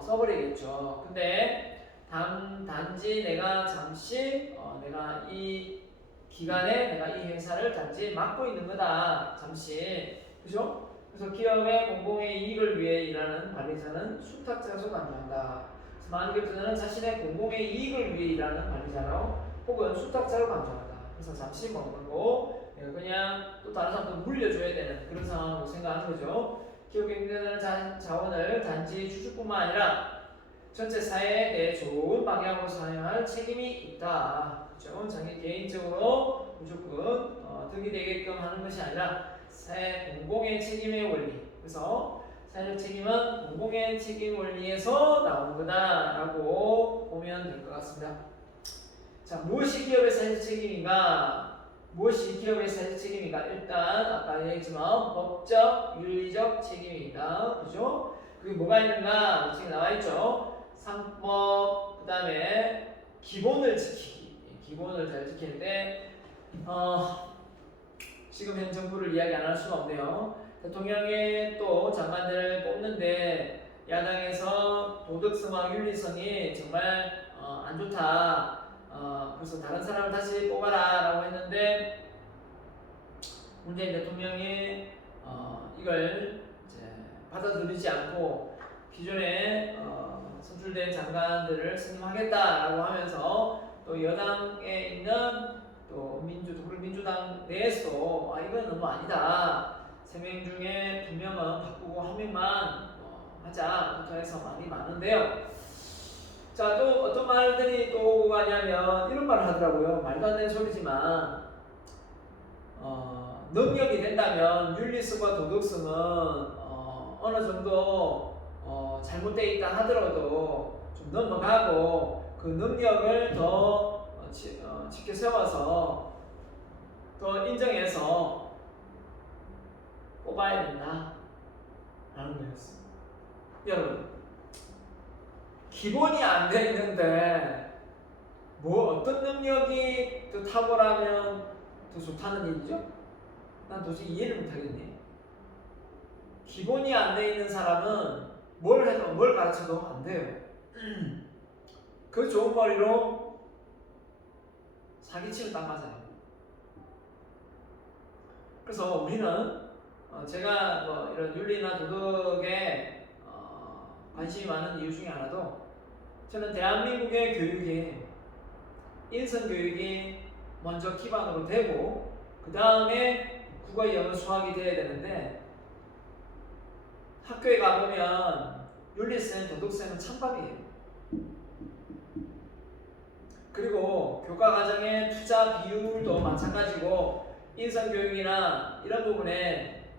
써버리겠죠. 근데 단지 내가 잠시 내가 이 기간에 내가 이 회사를 단지 맡고 있는 거다. 잠시. 그죠? 그래서 기업의 공공의 이익을 위해 일하는 관리자는 수탁자로 간주한다. 많은 기업들은 자신의 공공의 이익을 위해 일하는 관리자로 혹은 수탁자로 간주한다. 그래서 잠시 머물고 그냥 또 다른 사람도 물려줘야 되는 그런 상황으로 생각하는 거죠. 기업에 있는 자원을 단지 주주뿐만 아니라 전체 사회에 대해 좋은 방향으로 사용할 책임이 있다. 그렇죠? 자기 개인적으로 무조건 득이 되게끔 하는 것이 아니라 사회 공공의 책임의 원리. 그래서 사회적 책임은 공공의 책임 원리에서 나온 거다라고 보면 될 것 같습니다. 자, 무엇이 기업의 사회적 책임인가? 무엇이 기업의 사회적 책임인가? 일단 아까 얘기했지만 법적, 윤리적 책임이다. 그죠? 그게 뭐가 있는가? 지금 나와 있죠. 상법, 그 다음에 기본을 지키기. 기본을 잘 지키는데 지금 현 정부를 이야기 안 할 수가 없네요. 대통령의 또 장관들을 뽑는데 야당에서 도덕성과 윤리성이 정말 안 좋다. 그래서 다른 사람을 다시 뽑아라 라고 했는데 문재인 대통령이 이걸 이제 받아들이지 않고 기존에 선출된 장관들을 승임하겠다라고 하면서 또 여당에 있는 또 더불어민주당 내에서도 이건 너무 아니다. 3명 중에 2명은 바꾸고 1명만 하자부터 해서 말이 많은데요. 자, 또 어떤 말들이 또 오고 가냐면 이런 말을 하더라고요. 말도 안 되는 소리지만 능력이 된다면 윤리성과 도덕성은 어느 정도 잘못되어 있다 하더라도 좀 넘어가고 그 능력을 더 지켜 세워서 더 인정해서 뽑아야 된다 라는 거였습니다. 여러분, 기본이 안 돼 있는데 뭐 어떤 능력이 더 탁월하면 더 좋다는 얘기죠? 난 도저히 이해를 못하겠네. 기본이 안 돼 있는 사람은 뭘 해도 뭘 가르쳐도 안 돼요. 그 좋은 머리로 사기치면 딱 맞아요. 그래서 우리는 제가 뭐 이런 윤리나 도덕에 관심이 많은 이유 중에 하나도 저는 대한민국의 교육이 인성교육이 먼저 기반으로 되고 그 다음에 국어, 영어, 수학이 돼야 되는데 학교에 가보면 윤리쌤, 도덕쌤은 찬밥이에요. 그리고 교과과정의 투자 비율도 마찬가지고 인성교육이나 이런 부분에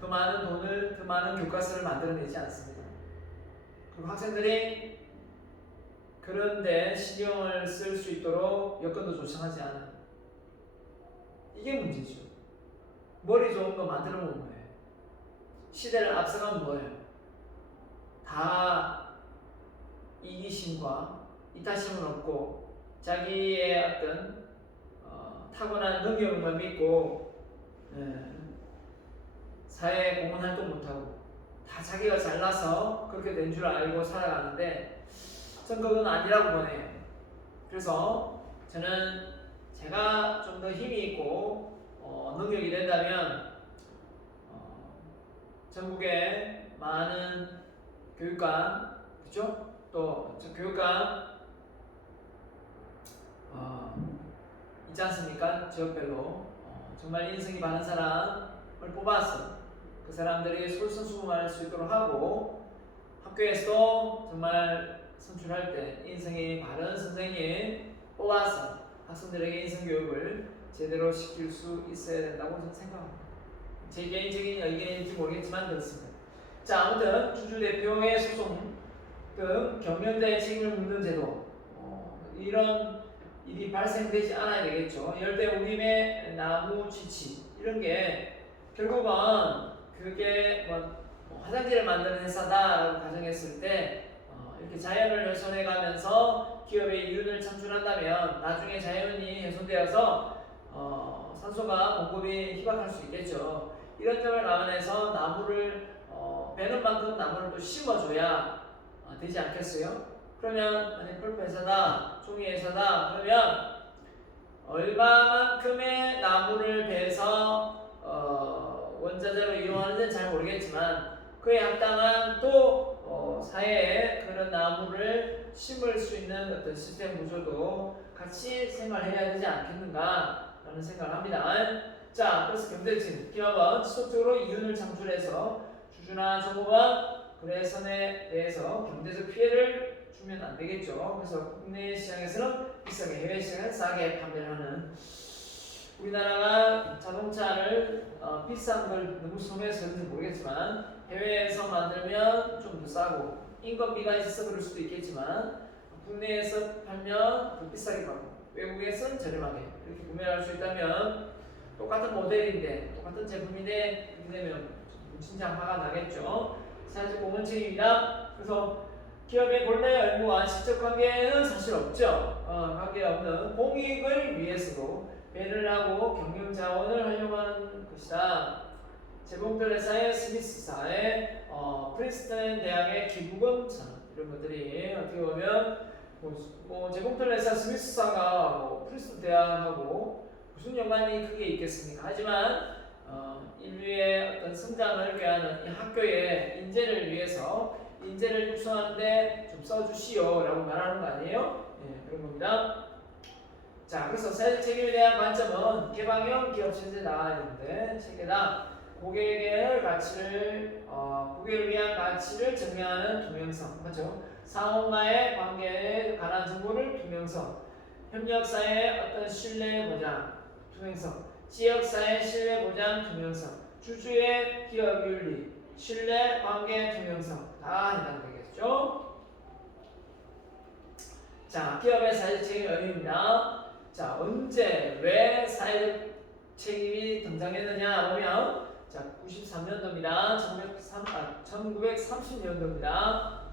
더 많은 돈을, 더 많은 교과서를 만들어내지 않습니다. 그리고 학생들이 그런데 신경을 쓸 수 있도록 여건도 조성하지 않아요. 이게 문제죠. 머리 좋은 거 만들어 놓은 거예요. 시대를 앞서가면 뭐예요? 다 이기심과 이타심은 없고 자기의 어떤 타고난 능력만 믿고 사회에 공헌 활동 못하고 다 자기가 잘나서 그렇게 된 줄 알고 살아가는데 전 그건 아니라고 보네요. 그래서 저는 제가 좀 더 힘이 있고 능력이 된다면 전국에 많은 교육감, 그죠? 또 교육감 있지 않습니까? 지역별로 정말 인성이 많은 사람을 뽑아서 그 사람들이 솔선수범할 수 있도록 하고 학교에서도 정말 선출할 때 인성이 바른 선생님 뽑아서 학생들에게 인성교육을 제대로 시킬 수 있어야 된다고 저는 생각합니다. 제 개인적인 의견인지 모르겠지만 그렇습니다. 자, 아무튼 주주대표의 소송 등 경영자의 책임을 묻는 제도 이런 일이 발생되지 않아야 되겠죠. 열대우림의 나무 취치 이런 게 결국은 그게 화장지를 만드는 회사다라고 가정했을 때 이렇게 자연을 훼손해가면서 기업의 이윤을 창출한다면 나중에 자연이 훼손되어서 산소가 공급이 희박할 수 있겠죠. 이런 점을 감안해서 나무를 베는 만큼 나무를 또 심어줘야 되지 않겠어요? 그러면 만약 펄프 회사다, 종이 회사다 그러면 얼마만큼의 나무를 베서 원자재로 이용하는지는 잘 모르겠지만 그에 합당한 또 사회에 그런 나무를 심을 수 있는 어떤 시스템 구조도 같이 생활해야 되지 않겠는가 않을까라는 생각을 합니다. 자, 그래서 경제적인 기업은 지속적으로 이윤을 창출해서 주주나 정부가 거래선에 대해서 경제적 피해를 주면 안 되겠죠. 그래서 국내 시장에서는 비싸게, 해외 시장은 싸게 판매를 하는, 우리나라가 자동차를 비싼 걸 너무 선호해서 그런지 모르겠지만 해외에서 만들면 좀 더 싸고 인건비가 있어서 그럴 수도 있겠지만 국내에서 팔면 더 비싸게 받고 외국에서는 저렴하게 이렇게 구매할 수 있다면 똑같은 모델인데 똑같은 제품인데 그렇게 되면 진짜 화가 나겠죠. 사실 공은 책임입니다. 그래서 기업의 본래 의무와 직접 관계는 사실 없죠. 관계없는 공익을 위해서도 배를 하고 경영 자원을 활용하는 것이다. 재봉틀 회사의 스미스사의 프린스턴 대학의 기부금처럼 이런 것들이 어떻게 보면 재봉틀 회사 스미스사가 프린스턴 대학하고 무슨 연관이 크게 있겠습니까? 하지만 인류의 어떤 성장을 위한 이 학교의 인재를 위해서 인재를 육성하는데 좀 써주시오라고 말하는 거 아니에요? 네, 그런 겁니다. 자, 그래서 사회적 책임에 대한 관점은 개방형 기업 체제에 나와 있는데 책에다 고객의 가치를 고객을 위한 가치를 증명하는 투명성, 맞죠? 상호간의 관계에 관한 정보를 투명성, 협력사의 어떤 신뢰 보장, 투명성, 지역사회 신뢰 보장 투명성, 주주의 기업 윤리, 신뢰 관계 투명성 다 해당되겠죠. 자, 기업의 사회적 책임 의미입니다. 자, 언제 왜 사회적 책임이 등장했느냐 보면 자, 93년도입니다. 1930년도입니다.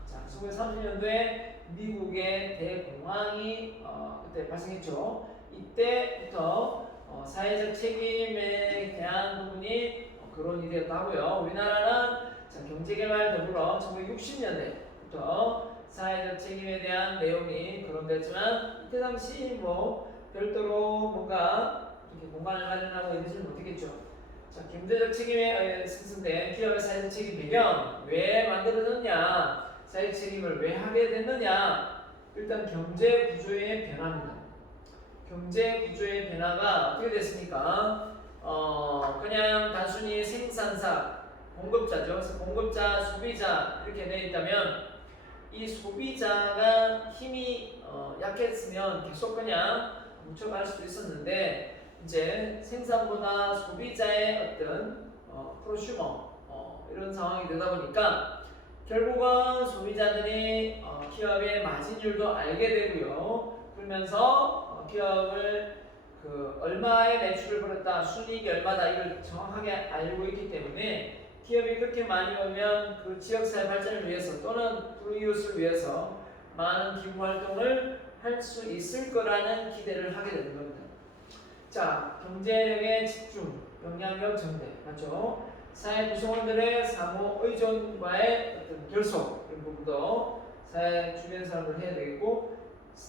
자, 1930년도에 미국의 대공황이 그때 발생했죠. 이때부터 사회적 책임에 대한 부분이 거론이 되었다고요. 우리나라는 경제개발 더불어 1960년대부터 사회적 책임에 대한 내용이 거론됐지만 이때 당시 별도로 뭔가 이렇게 공간을 마련하고 이러지는 못했겠죠. 자, 경제적 책임에 생성된 기업의 사회적 책임 배경 왜 만들어졌냐, 사회적 책임을 왜 하게 됐느냐, 일단 경제 구조의 변화입니다. 경제 구조의 변화가 어떻게 됐습니까? 그냥 단순히 생산사, 공급자죠. 그래서 공급자, 소비자 이렇게 되어 있다면 이 소비자가 힘이 약했으면 계속 그냥 뭉쳐갈 수도 있었는데 이제 생산보다 소비자의 어떤 프로슈머 이런 상황이 되다 보니까 결국은 소비자들이 기업의 마진율도 알게 되고요. 그러면서 기업을 얼마의 매출을 벌였다, 순이익이 얼마다 이걸 정확하게 알고 있기 때문에 기업이 그렇게 많이 오면 그 지역사회 발전을 위해서 또는 불이웃을 위해서 많은 기부 활동을 할 수 있을 거라는 기대를 하게 되는 겁니다. 자, 경제력의 집중, 영향력 전대, 맞죠? 사회 구성원들의 상호 의존과의 어떤 결속 이런 부분도 사회 주변 사람들 해야 되겠고,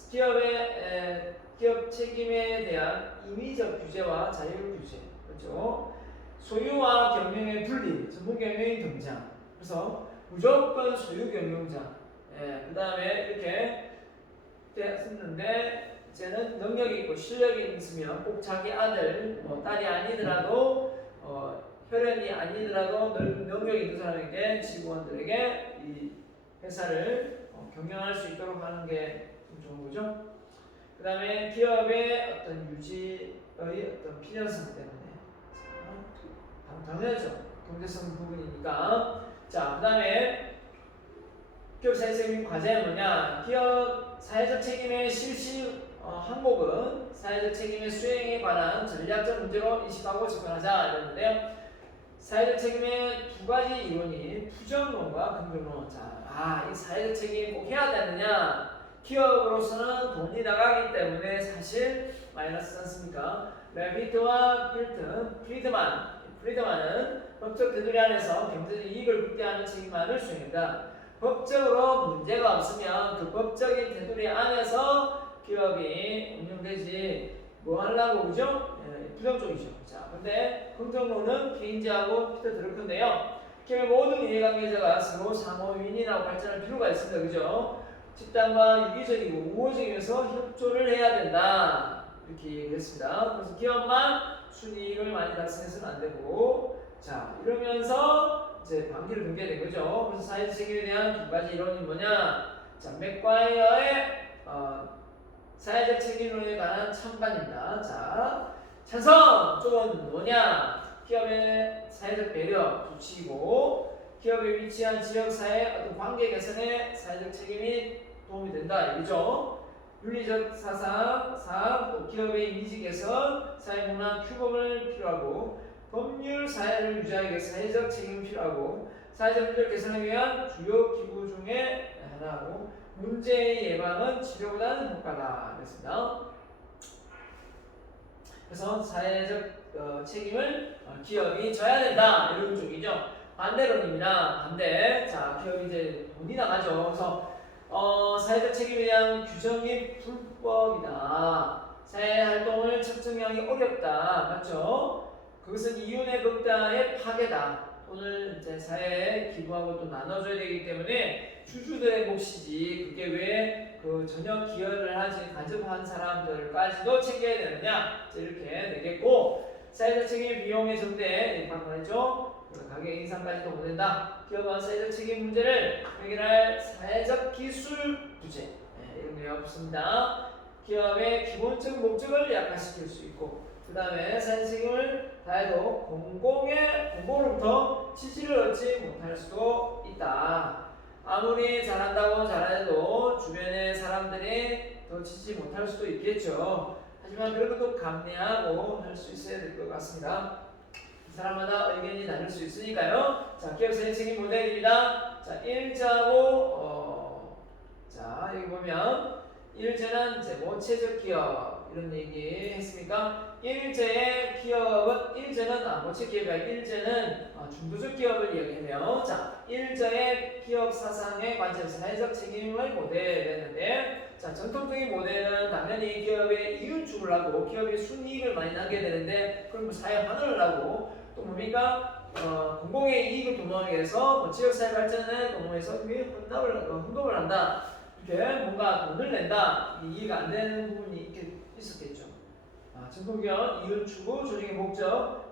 기업의 기업 책임에 대한 임의적 규제와 자율 규제, 그렇죠? 소유와 경영의 분리, 전문 경영의 등장. 그래서 무조건 소유 경영자. 그 다음에 이렇게 됐었는데 이제는 능력이 있고 실력이 있으면 꼭 자기 아들, 딸이 아니더라도 혈연이 아니더라도 능력이 있는 사람에게 직원들에게 이 회사를 경영할 수 있도록 하는 게 좀 좋은 거죠. 그 다음에 기업의 어떤 유지의 어떤 필요성 때문에 당연하죠. 경제성 부분이니까. 자, 그 다음에 기업 사회적 책임 과제는 뭐냐? 기업 사회적 책임의 실시 항목은 사회적 책임의 수행에 관한 전략적 문제로 인식하고 접근하자 이랬는데요. 사회적 책임의 두 가지 이론이 부정론과 긍정론. 자, 이 사회적 책임 꼭 해야 되느냐? 기업으로서는 돈이 나가기 때문에 사실 마이너스 않습니까? 레비트와 프리드만은 법적 테두리 안에서 경제적 이익을 극대화하는 책임만을 수행한다. 법적으로 문제가 없으면 그 법적인 테두리 안에서 기업이 운영되지 뭐 하려고 그죠? 부정적이죠. 자, 근데 긍정론은 케인즈하고 피터 드러크인데요. 기업의 모든 이해관계자가 서로 상호 윈윈하고 발전할 필요가 있습니다. 그죠? 집단과 유기적이고 우호적이면서 협조를 해야 된다. 이렇게 얘기했습니다. 그래서 기업만 순이익을 많이 달성해서는 안 되고, 자 이러면서 이제 관계를 둔게 된 거죠. 그래서 사회적 책임에 대한 두 가지 이론이 뭐냐? 자, 맥과이어의 사회적 책임론에 관한 찬반입니다. 자, 찬성 쪽은 뭐냐? 기업의 사회적 배려 조치이고, 기업에 위치한 지역사회 어떤 관계 개선에 사회적 책임이 도움이 된다. 이거죠. 윤리적 사상, 또 기업의 이미지 개선, 사회 문화 규범을 필요하고, 법률 사회를 유지하기 위해 사회적 책임이 필요하고, 사회적 문제 개선을 위한 주요 기구 중에 하나고, 문제의 예방은 치료보다는 효과다. 그랬습니다. 그래서 사회적 책임을 기업이 져야 된다. 이런 쪽이죠. 반대론입니다. 반대. 자, 기업이 이제 돈이 나가죠. 그래서 사회적 책임에 대한 규정이 불법이다. 사회 활동을 측정하기 어렵다. 맞죠? 그것은 이윤의 극단의 파괴다. 돈을 이제 사회에 기부하고 또 나눠줘야 되기 때문에 주주들의 몫이지, 그게 왜 그 전혀 기여를 하지 간접한 사람들까지도 챙겨야 되느냐, 이렇게 되겠고, 사회적 책임의 비용의 전대 방금 말했죠. 가격 인상까지도 못 된다. 기업은 사회적 책임 문제를 해결할 사회적 기술 부재, 이런 게 없습니다. 기업의 기본적 목적을 약화시킬 수 있고, 그 다음에 사회적 책임을 다해도 공공으로부터 지지를 얻지 못할 수도 있다. 아무리 잘한다고 잘해도 주변의 사람들이 더 지지 못할 수도 있겠죠. 하지만 그런 것도 감내하고 할 수 있어야 될 것 같습니다. 사람마다 의견이 다를 수 있으니까요. 자, 기업 사회적 책임 모델입니다. 자, 일자고 자, 여기 보면 일제는 이제 모체적 기업 이런 얘기 했으니까, 일제의 기업은, 일제는 모체 기업이 아니라 일제는 중도적 기업을 이야기하며, 자, 일제의 기업 사상의 관점에서 사회적 책임을 모델했는데, 자, 전통적인 모델은 당연히 기업의 이윤 추구를 기업이 순이익을 많이 나게 되는데, 그럼 사회 환원을 하고, 또 뭡니까? 공공의 이익을 도모하기 위해서 지역사회 발전을 도모해서 혼동을 한다. 이렇게 뭔가 돈을 낸다. 이해가 안 되는 부분이 있었겠죠. 전통기업, 이윤 추구, 조직의 목적,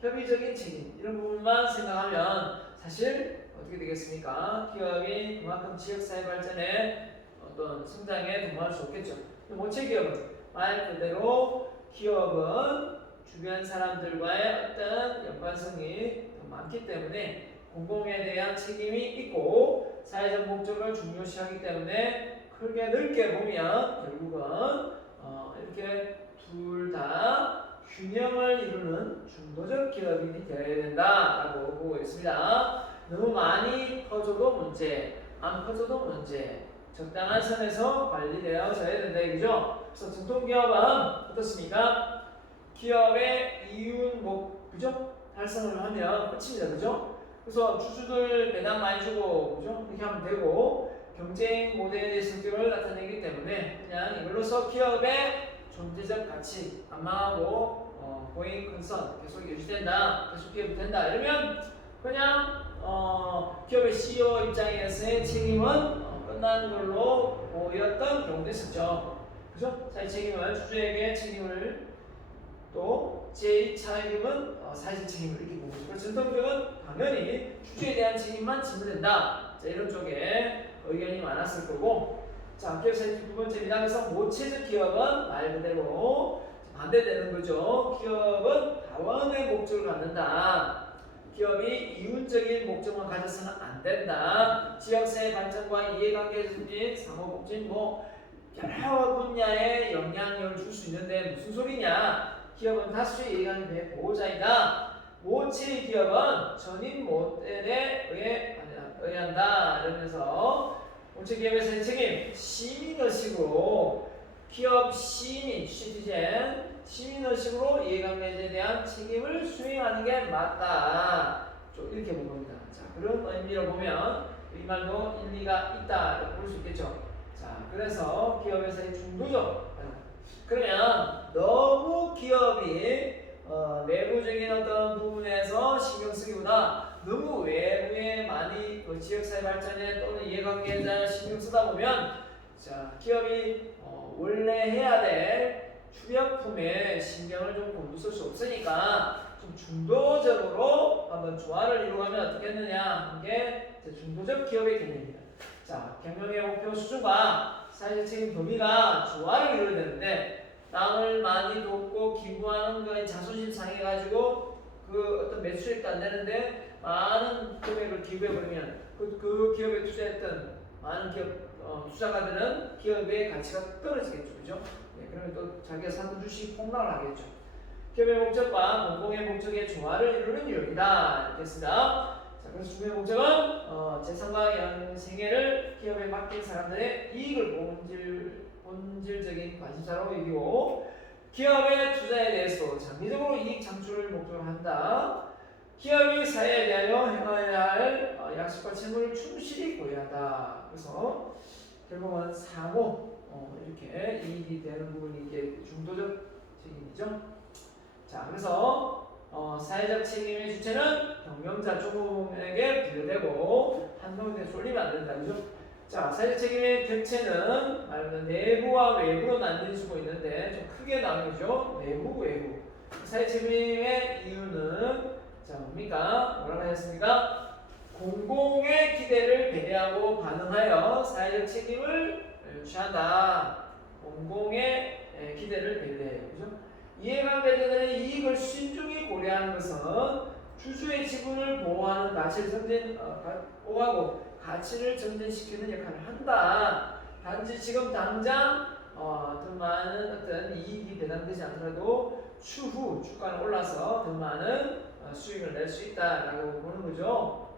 협의적인 책임, 이런 부분만 생각하면 사실 어떻게 되겠습니까? 기업이 그만큼 지역사회 발전에 어떤 성장에 도모할 수 없겠죠. 모체 기업은 말 그대로 기업은 주변 사람들과의 어떤 연관성이 더 많기 때문에 공공에 대한 책임이 있고, 사회적 목적을 중요시하기 때문에 크게 넓게 보면 결국은 이렇게 둘 다 균형을 이루는 중도적 기업이 되어야 된다라고 보고 있습니다. 너무 많이 퍼져도 문제, 안 퍼져도 문제, 적당한 선에서 관리되어져야 된다 이거죠. 그래서 전통기업은 어떻습니까? 기업의 이윤 그죠? 달성을 하면 끝입니다. 그죠? 그래서 주주들 배당 많이 주고, 그죠? 이렇게 하면 되고, 경쟁 모델의 성격을 나타내기 때문에 그냥 이걸로서 기업의 존재적 가치 안 망하고 고잉 컨선 계속 유지된다, 계속 기업이 된다 이러면 그냥 기업의 CEO 입장에서의 책임은 끝나는 걸로 보였던 경우도 있었죠. 그죠? 사회 책임을 주주에게 책임을, 또 제2차임은 사회적 책임을 이렇게 보고 있고, 전통적은 당연히 주주에 대한 책임만 지면 된다. 자, 이런 쪽에 의견이 많았을 거고, 자, 기업 사회적 두 번째입니다. 그래서 모체적 기업은 말 그대로 반대되는 거죠. 기업은 다원의 목적을 갖는다. 기업이 이윤적인 목적만 가져서는 안 된다. 지역사회 발전과 이해관계 증진, 상호복진 여러 분야에 영향력을 줄 수 있는데 무슨 소리냐? 기업은 다수의 이해관계 보호자이다. 모체 기업은 전인 모델에 의한다. 이러면서 모체 기업의 책임, 시민의식으로 기업 시민, 시민의식으로 이해관계에 대한 책임을 수행하는 게 맞다. 이렇게 본 겁니다. 자, 그런 의미로 보면 이 말도 일리가 있다 볼 수 있겠죠. 자, 그래서 기업에서의 중도적. 그러면 너무 기업이 내부적인 어떤 부분에서 신경 쓰기보다 너무 외부에 많이 지역사회 발전에 또는 이해관계자 신경 쓰다 보면, 자, 기업이 원래 해야 될 휴양품에 신경을 좀 곤두설 수 없으니까 좀 중도적으로 한번 조화를 이루가면 어떻겠느냐. 이게 중도적 기업의 개념입니다. 자, 경영의 목표 수준과 사회적 책임 범위가 조화를 이루어야 되는데 남을 많이 돕고 기부하는 거에 자존심 상해가지고 그 어떤 매출액도 안 되는데 많은 금액을 기부해버리면 그 기업에 투자했던 많은 기업 투자가들은 기업의 가치가 떨어지겠죠. 그죠? 네, 그러면 또 자기가 사는 주식이 폭락을 하겠죠. 기업의 목적과 공공의 목적의 조화를 이루는 이유이다. 이렇게 했습니다. 자, 그래서 중요한 목적은 재산과 연생애를 기업에 맡긴 사람들의 이익을 본질적인 관심사로 여기고 기업의 투자에 대해서 장기적으로 이익 창출을 목적으로 한다. 기업이 사회에 대하여 행해야 할 약속과 책무를 충실히 고려한다. 그래서 결국은 상호 이렇게 이익이 되는 부분이 이게 중도적 책임이죠. 자, 그래서 사회적 책임의 주체는 경영자 조금에게 부여되고 한 명에 쏠리면 안 된다. 그죠? 자, 사회적 책임의 객체는 말 그대로 내부와 외부로 나뉘어지고 있는데 좀 크게 나누죠. 내부, 외부. 사회적 책임의 이유는 자, 뭡니까? 뭐라고 했습니까? 공공의 기대를 배려하고 반응하여 사회적 책임을 취한다. 공공의 기대를 배려해요. 그죠? 이해관계자들의 이익을 신중히 고려하는 것은 주주의 지분을 보호하는 가치를 보호하고 가치를 전진시키는 역할을 한다. 단지 지금 당장 더 많은 어떤 이익이 배당되지 않더라도 추후 주가는 올라서 더 많은 수익을 낼 수 있다라고 보는 거죠.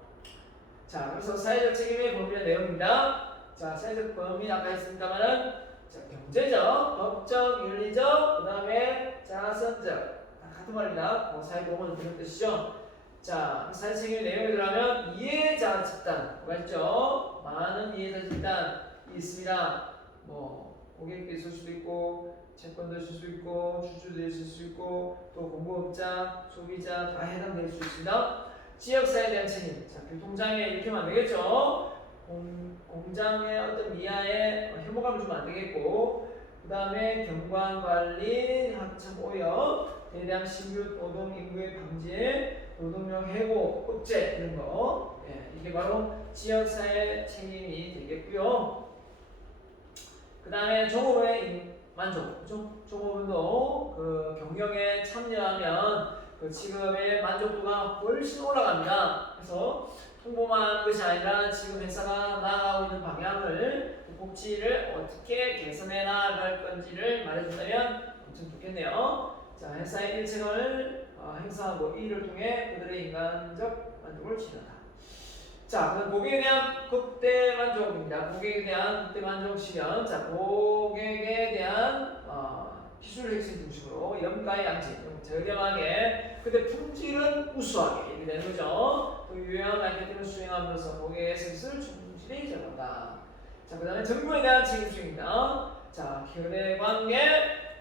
자, 그래서 사회적 책임의 범위의 내용입니다. 자, 사회적 범위 아까 했습니다만은 경제적, 법적, 윤리적, 그 다음에 자선적 다 같은 말입니다. 사회공헌은 그런 뜻이죠. 자, 사회적 책임의 내용에 들어가면 이해자 집단 뭐가 있죠? 많은 이해자 집단이 있습니다. 뭐 고객도 있을 수도 있고 채권도 있을 수 있고 주주도 있을 수 있고 또 공급업자, 소비자 다 해당될 수 있습니다. 지역사회에 대한 책임. 자, 교통장애 이렇게 하면 안 되겠죠. 공장의 어떤 미하에 혐오감을 주면 안 되겠고 그 다음에 경관관리, 하청 오염, 대량 신규 노동 인구의 방지에 노동력 해고, 억제 이런 거 이게 바로 지역사회 책임이 되겠고요. 그 다음에 종업원의 만족, 그죠? 종업원도 그 경영에 참여하면 그 직업의 만족도가 훨씬 올라갑니다. 그래서 홍보만 하는 것이 아니라 지금 회사가 나아가고 있는 방향을 복지를 어떻게 개선해 나아갈 건지를 말해준다면 엄청 좋겠네요. 자, 회사의 일책을 행사하고 이 일을 통해 그들의 인간적 만족을 지른다. 자, 그럼 고객에 대한 극대 만족입니다. 고객에 대한 극대 만족 실현. 자, 고객에 대한 기술 핵심 중심으로 염가의 양식, 저렴하게, 근데 품질은 우수하게 이렇게 되는 거죠. 또 유용한 마케팅을 수행하면서 고객의 서비스를 충실히 제공한다. 자, 그 다음에 정부에 대한 책임 수행입니다. 자, 교내 관계,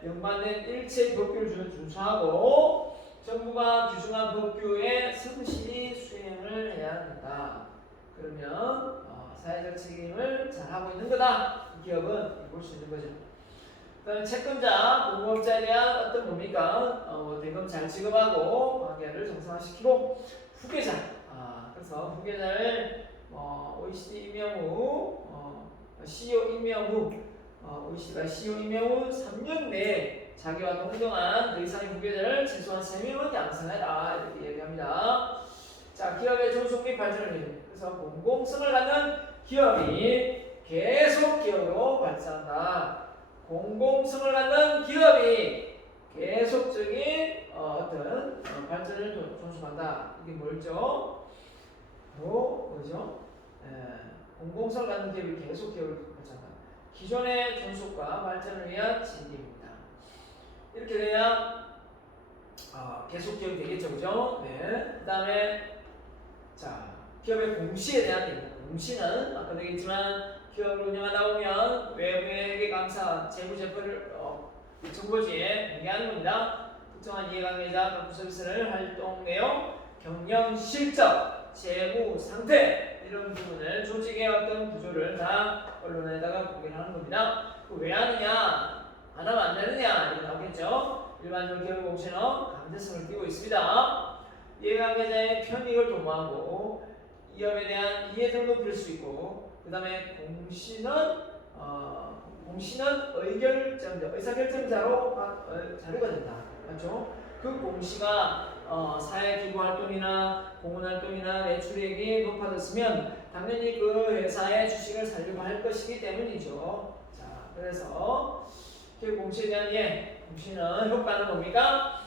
연관된 일체 법규를 준수하고 정부가 규정한 법규에 성실히 수행을 해야 된다. 그러면 사회적 책임을 잘 하고 있는 거다. 이 기업은 볼 수 있는 거죠. 그다음에 채권자, 공급업자에 대한 어떤 뭡니까? 대금 잘 지급하고 관계를 정상화시키고 후계자. 그래서 후계자를 OECD 임명 후 CEO 임명 후 OECD가 CEO 임명 후 3년 내에 자기와 동등한 그 이상의 후계자를 최소한 3명은 양성해라 이렇게 얘기합니다. 자, 기업의 존속 및 발전을 위해 그래서 공공성을 갖는 기업이 계속 기업으로 발전한다. 공공성을 갖는 기업이 계속적인 어떤 발전을 존속한다. 이게 뭐죠? 뭐죠? 공공성을 갖는 기업이 계속 기업을 발전한다. 기존의 존속과 발전을 위한 진입입니다. 이렇게 돼야 계속 기업이 되겠죠, 그죠? 네. 그다음에 자, 기업의 공시에 대한 얘기입니다. 공시는 아까도 얘기했지만 기업을 운영하다 보면 외부에게 감사, 재무제표를 정보지에 공개하는 겁니다. 특정한 이해관계자, 각부 서비스를 활동 내용, 경영 실적, 재무 상태 이런 부분을 조직의 어떤 구조를 다 언론에다가 공개하는 겁니다. 왜 하느냐? 안 하면 안 되느냐 이렇게 나오겠죠. 일반적으로 기업의 공시는 강제성을 띠고 있습니다. 이해관계자의 편익을 도모하고 기업에 대한 이해 등도 부릴 수 있고, 그 다음에 공시는 의사결정자로 자료가 된다. 맞죠? 그 공시가 사회기부 활동이나 공헌 활동이나 매출액이 높아졌으면 당연히 그 회사의 주식을 살려고 할 것이기 때문이죠. 자, 그래서 기업 공시에 대한 공시는 효과는 뭡니까?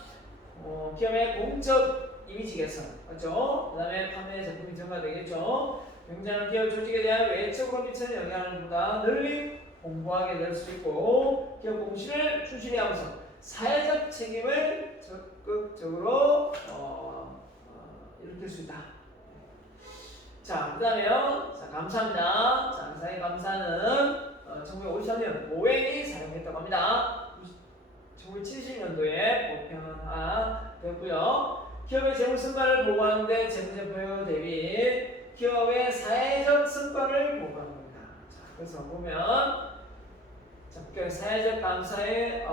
기업의 공적 이미지 개선, 맞죠? 그 다음에 판매 제품이 증가되겠죠. 굉장한 기업 조직에 대한 외적으로 미치는 영향을 보다 널리 공고하게 될 수 있고, 기업 공시를 충실히 하면서 사회적 책임을 적극적으로 일으킬 수 있다. 자, 그 다음에요. 자, 감사합니다. 자, 사회 감사는 1953년 모웬이 사용했다고 합니다. 1970년도에 보편화되었고요. 기업의 재무 성과를 보고하는 데 재무제표 대비 기업의 사회적 성과를 보고하는 겁니다. 자, 그래서 보면 사회적 감사의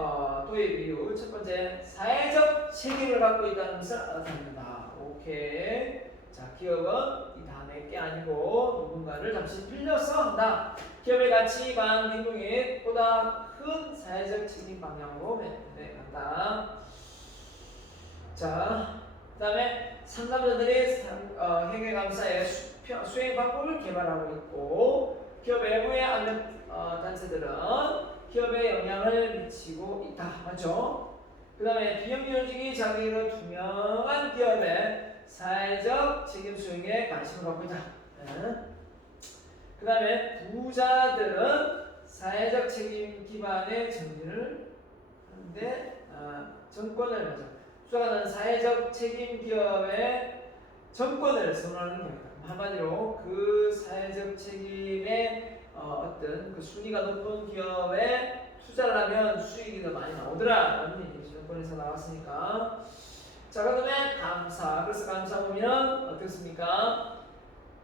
도입 이유 첫 번째, 사회적 책임을 갖고 있다는 것을 알아듣는다. 오케이. 자, 기업은 이 다 내 게 아니고 누군가를 잠시 빌려서 한다. 기업의 가치관 행동이 보다 큰 사회적 책임 방향으로 간다. 자, 그 다음에 상담자들이 회계감사의 수행 방법을 개발하고 있고, 기업 외부의 단체들은 기업에 영향을 미치고 있다. 맞죠? 그 다음에 비영리 조직이 자기를 투명한 기업의 사회적 책임 수행에 관심을 갖고 있다. 그 다음에 부자들은 사회적 책임 기반의 정리를 하는데 정권을 부자가 사회적 책임 기업의 정권을 선언하는 겁니다. 한마디로 그 사회적 책임의 어떤 그 순위가 높은 기업에 투자를 하면 수익이 더 많이 나오더라 라는 얘기 정권에서 나왔으니까. 자, 그다음에 감사. 그래서 감사 보면 어떻습니까?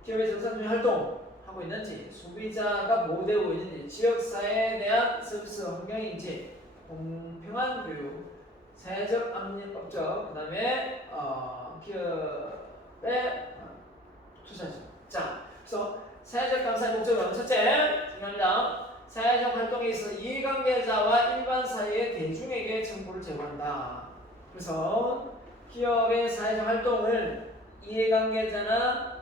기업의 정상적인 활동하고 있는지, 소비자가 보호되고 있는지, 지역사회에 대한 서비스 환경인지, 공평한 교육, 사회적 압력 업적, 그 다음에 기업의 투자죠. 자, 그래서 사회적 감사의 목적은 첫째, 중요합니다. 사회적 활동에 있어 이해관계자와 일반 사회의 대중에게 정보를 제공한다. 그래서 기업의 사회적 활동을 이해관계자나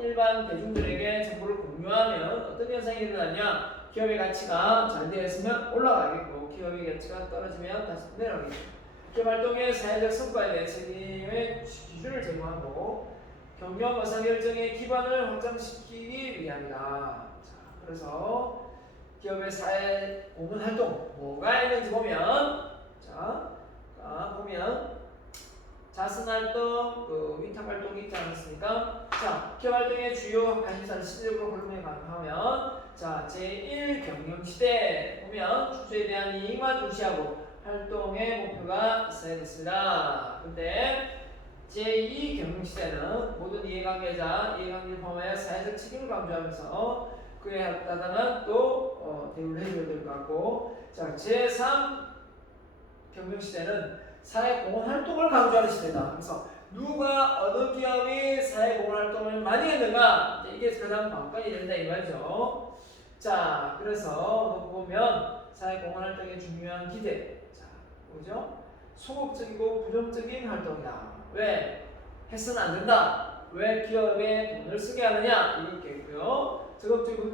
일반 대중들에게 정보를 공유하면 어떤 현상이 일어나냐? 기업의 가치가 잘 되었으면 올라가겠고, 기업의 가치가 떨어지면 다시 내려가겠죠. 기업 활동의 사회적 성과에 대해 책임의 기준을 제공하고 경영 의사결정의 기반을 확장시키기 위함이다. 자, 그래서 기업의 사회 공헌 활동 뭐가 있는지 보면, 보면 자선 활동, 위탁 활동이 있지 않습니까? 자, 기업 활동의 주요 관심사를 시대적으로 활용해 가능하면, 자, 제1 경영시대 보면 주주에 대한 이익만 중시하고 활동의 목표가 있어야 됐습니다. 근데 제2 경영시대는 모든 이해관계를 포함하여 사회적 책임을 강조하면서 그에 따르는 또 대우를 해줘야 될 것 같고, 자, 제3 경영시대는 사회공헌 활동을 강조하는 시대다. 그래서 누가 어느 기업이 사회공헌 활동을 많이 했는가, 이게 가장 관건이 된다 이 말이죠. 자, 그래서 보면 사회공헌 활동의 중요한 기대, 자, 뭐죠? 소극적이고 부정적인 활동이다. 왜? 해서는 안 된다. 왜 기업에 돈을 쓰게 하느냐? 이렇게 있고요. 적극적이고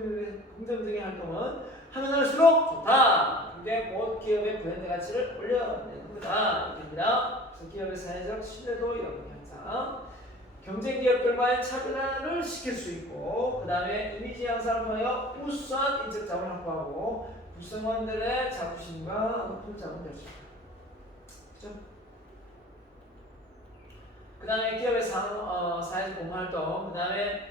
긍정적인 활동은 하면 할수록 좋다. 그게 곧 기업의 브랜드 가치를 올려내는 거다. 이렇게 됩니다. 그래서 기업의 사회적 신뢰도 향상, 경쟁 기업들과의 차별화를 시킬 수 있고, 그 다음에 이미지 향상을 통하여 우수한 인적 자원을 확보하고 구성원들의 자부심과 높은 자원을 낼 수 있다. 그죠? 그 다음에 기업의 사회적 공헌 활동, 그 다음에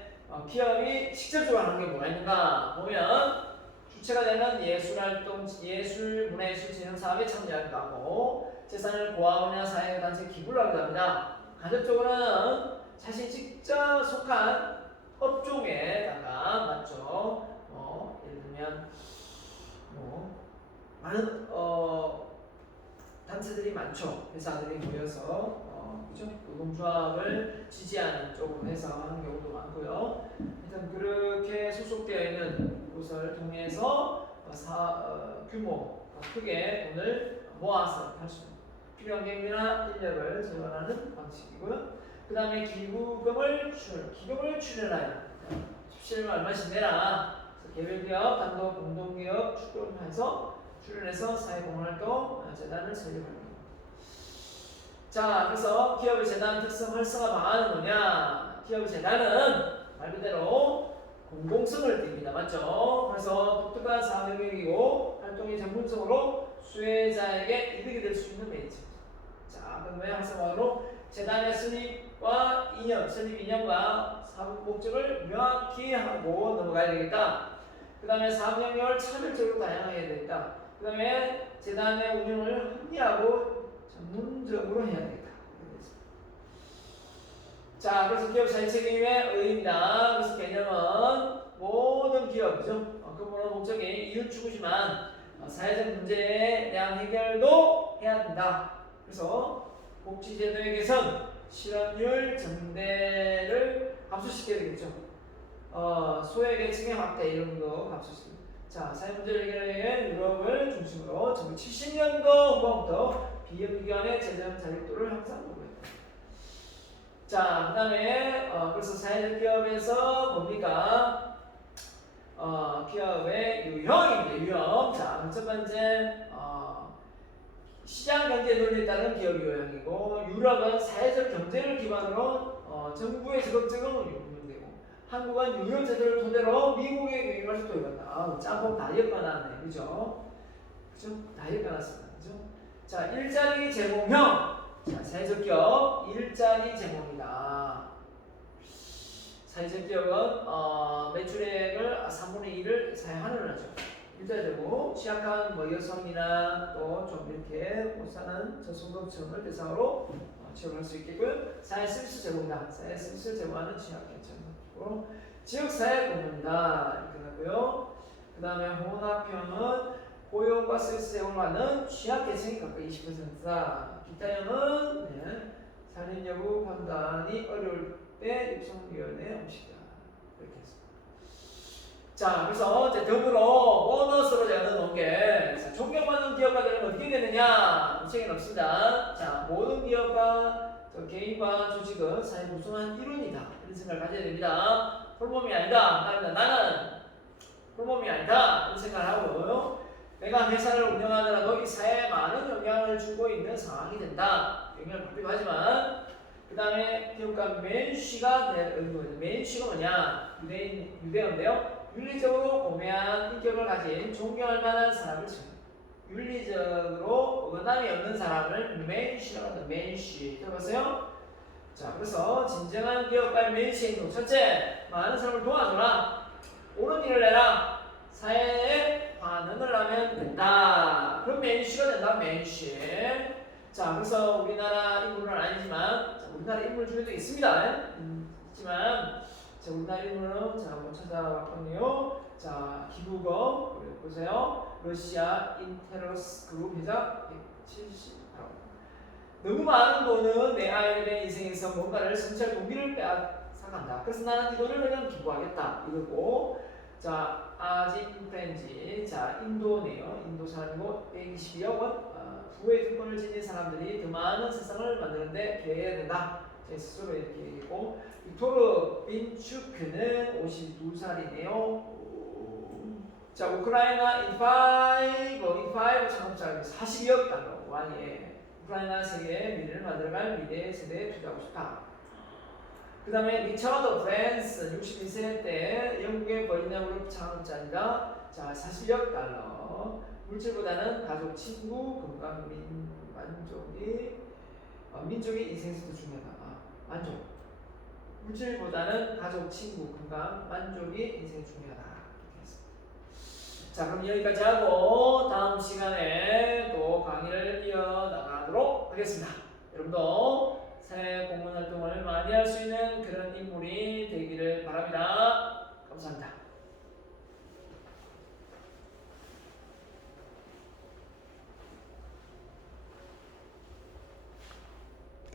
기업이 직접적으로 하는 게 뭐가 있는가 보면, 주체가 되는 예술활동, 문화예술 진흥 사업에 참여하기도 하고, 재산을 고아원이나 사회단체에 기부를 하기도 합니다. 간접적으로는 자신이 직접 속한 업종에다가, 맞죠? 예를 들면 많은 많죠. 회사들이 모여서 그죠? 노동조합을 지지하는 쪽으로 해서 하는 경우도 많고요. 일단 그렇게 소속되어 있는 곳을 통해서 규모가 크게 돈을 모아서 할 수 있는 필요한 경비나 인력을 지원하는 방식이고요. 그 다음에 기금을 출연하여 집시를 얼마씩 내라. 개별기업, 단독, 공동기업 출연해서 사회공헌활동 재단을 설립하는 겁니다. 자, 그래서 기업의 재단 특성 활성화 방안은 뭐냐? 기업의 재단은 말 그대로 공공성을 띱니다. 맞죠? 그래서 독특한 사업 영역이고 활동이 전문성으로 수혜자에게 이득이 될 수 있는 매니지입니다. 자, 그러면 활성화로 재단의 설립과 이념과 사업 목적을 명확히 하고 넘어가야 되겠다. 그 다음에 사업 영역을 차별적으로 다양하게 해야 되겠다. 그 다음에 재단의 운영을 합리하고 전문적으로 해야 되겠다. 자, 그래서 기업 자율책임의 의의입니다. 그래서 개념은 모든 기업이죠. 근본의 목적이 이웃 추구지만 사회적 문제에 대한 해결도 해야 된다. 그래서 복지제도의 개선, 실업률 증대를 감소시켜야 되겠죠. 소외계층의 확대 이런 거 감소시킵니다. 자, 사회 문제를 해결하는 유럽을 중심으로 1970년도 후반부터 비영기관의 재정 자립도를 항상 보고했다. 자, 그 다음에 그래서 사회적 기업에서 뭡니까? 기업의 유형입니다. 유형. 자, 첫 번째 시장 경제 논리에 따른 기업 유형이고, 유럽은 사회적 경제를 기반으로 정부의 적극적인 운영되고, 한국은 유럽 제도를 토대로 미국의 경영을 도입한다. 짬뽕 다 엮어놨네, 그죠? 그죠? 다 엮어놨습니다, 그죠? 자, 일자리 제공형. 자, 사회적 기업 일자리 제공이다. 사회적 기업은 매출액을 3분의 2를 사용하는 거죠. 일자리고 취약한 여성이나 또 좀 이렇게 못 사는 저소득층을 대상으로 지원할 수 있겠고요. 사회 서비스 제공이다. 사회 서비스 제공하는 취약계층으로 지역사회 공헌이다. 이렇게 하고요. 그 다음에 혼합형은 고용과 서비스 제공을 받는 취약계층이 각각 20%다. 기타형은 살인 여부 판단이 어려울 때 육성위원회 음식이다. 이렇게 했습니다. 자, 그래서 덤으로 보너스로 제가 넣어놓은 게 존경받는 기업가 되면 어떻게 되느냐? 책에는 없습니다. 자, 모든 기업과 개인과 조직은 사회 구성한 일원이다. 이런 생각을 가져야 됩니다. 홀몸이 아니다. 나는 홀몸이 아니다. 이런 생각을 하고요. 내가 회사를 운영하더라도 이 사회에 많은 영향을 주고 있는 상황이 된다. 영향을 받기도 하지만 그 다음에 기업가 맨쉬가 되는 거예요. 맨쉬가 뭐냐? 유대어인데요. 윤리적으로 고매한 인격을 가진 존경할 만한 사람을 칭합니다. 윤리적으로 어긋남이 없는 사람을 맨쉬라고 합니다. 맨쉬. 들어보세요? 자, 그래서 진정한 기업가의 맨쉬 행동. 첫째, 많은 사람을 도와줘라. 옳은 일을 해라. 사회에 반응을 하면 된다. 그럼 맨쉬가 된다. 맨쉬. 자, 그래서 우리나라 인물은 아니지만 우리나라 인물 중에도 있습니다. 있지만 우리나라 인물은 제가 한번 찾아봤거든요. 자, 기부금 보세요. 러시아 인테러스 그룹 회장 178억. 너무 많은 돈은 내 아이들의 인생에서 뭔가를 성취할 동기를 빼앗아간다. 그래서 나는 이 돈을 그냥 기부하겠다. 이거고. 자, 아진 프렌지. 자, 인도네요. 인도 사람이고 122억 원. 부의 특권을 지닌 사람들이 더 많은 세상을 만드는데 기여해야 된다. 제 스스로 이렇게 얘기했고, 빅토르 빈추크는 52살이네요. 자, 우크라이나 인파이브 창업자 42억 달러. 왕예. 우크라이나 세계의 미래를 만들어갈 미래 세대에 투자하고 싶다. 그 다음에 리처드 프랜스 62세 때 영국의 버지니아 그룹 창업자입니다. 자, 40억 달러. 물질보다는 가족, 친구, 건강, 민족이 인생에서 더 중요하다. 만족. 물질보다는 가족, 친구, 건강, 만족이 인생에 중요하다. 자, 그럼 여기까지 하고 다음 시간에 또 강의를 이어나가도록 하겠습니다. 여러분도 사회 공헌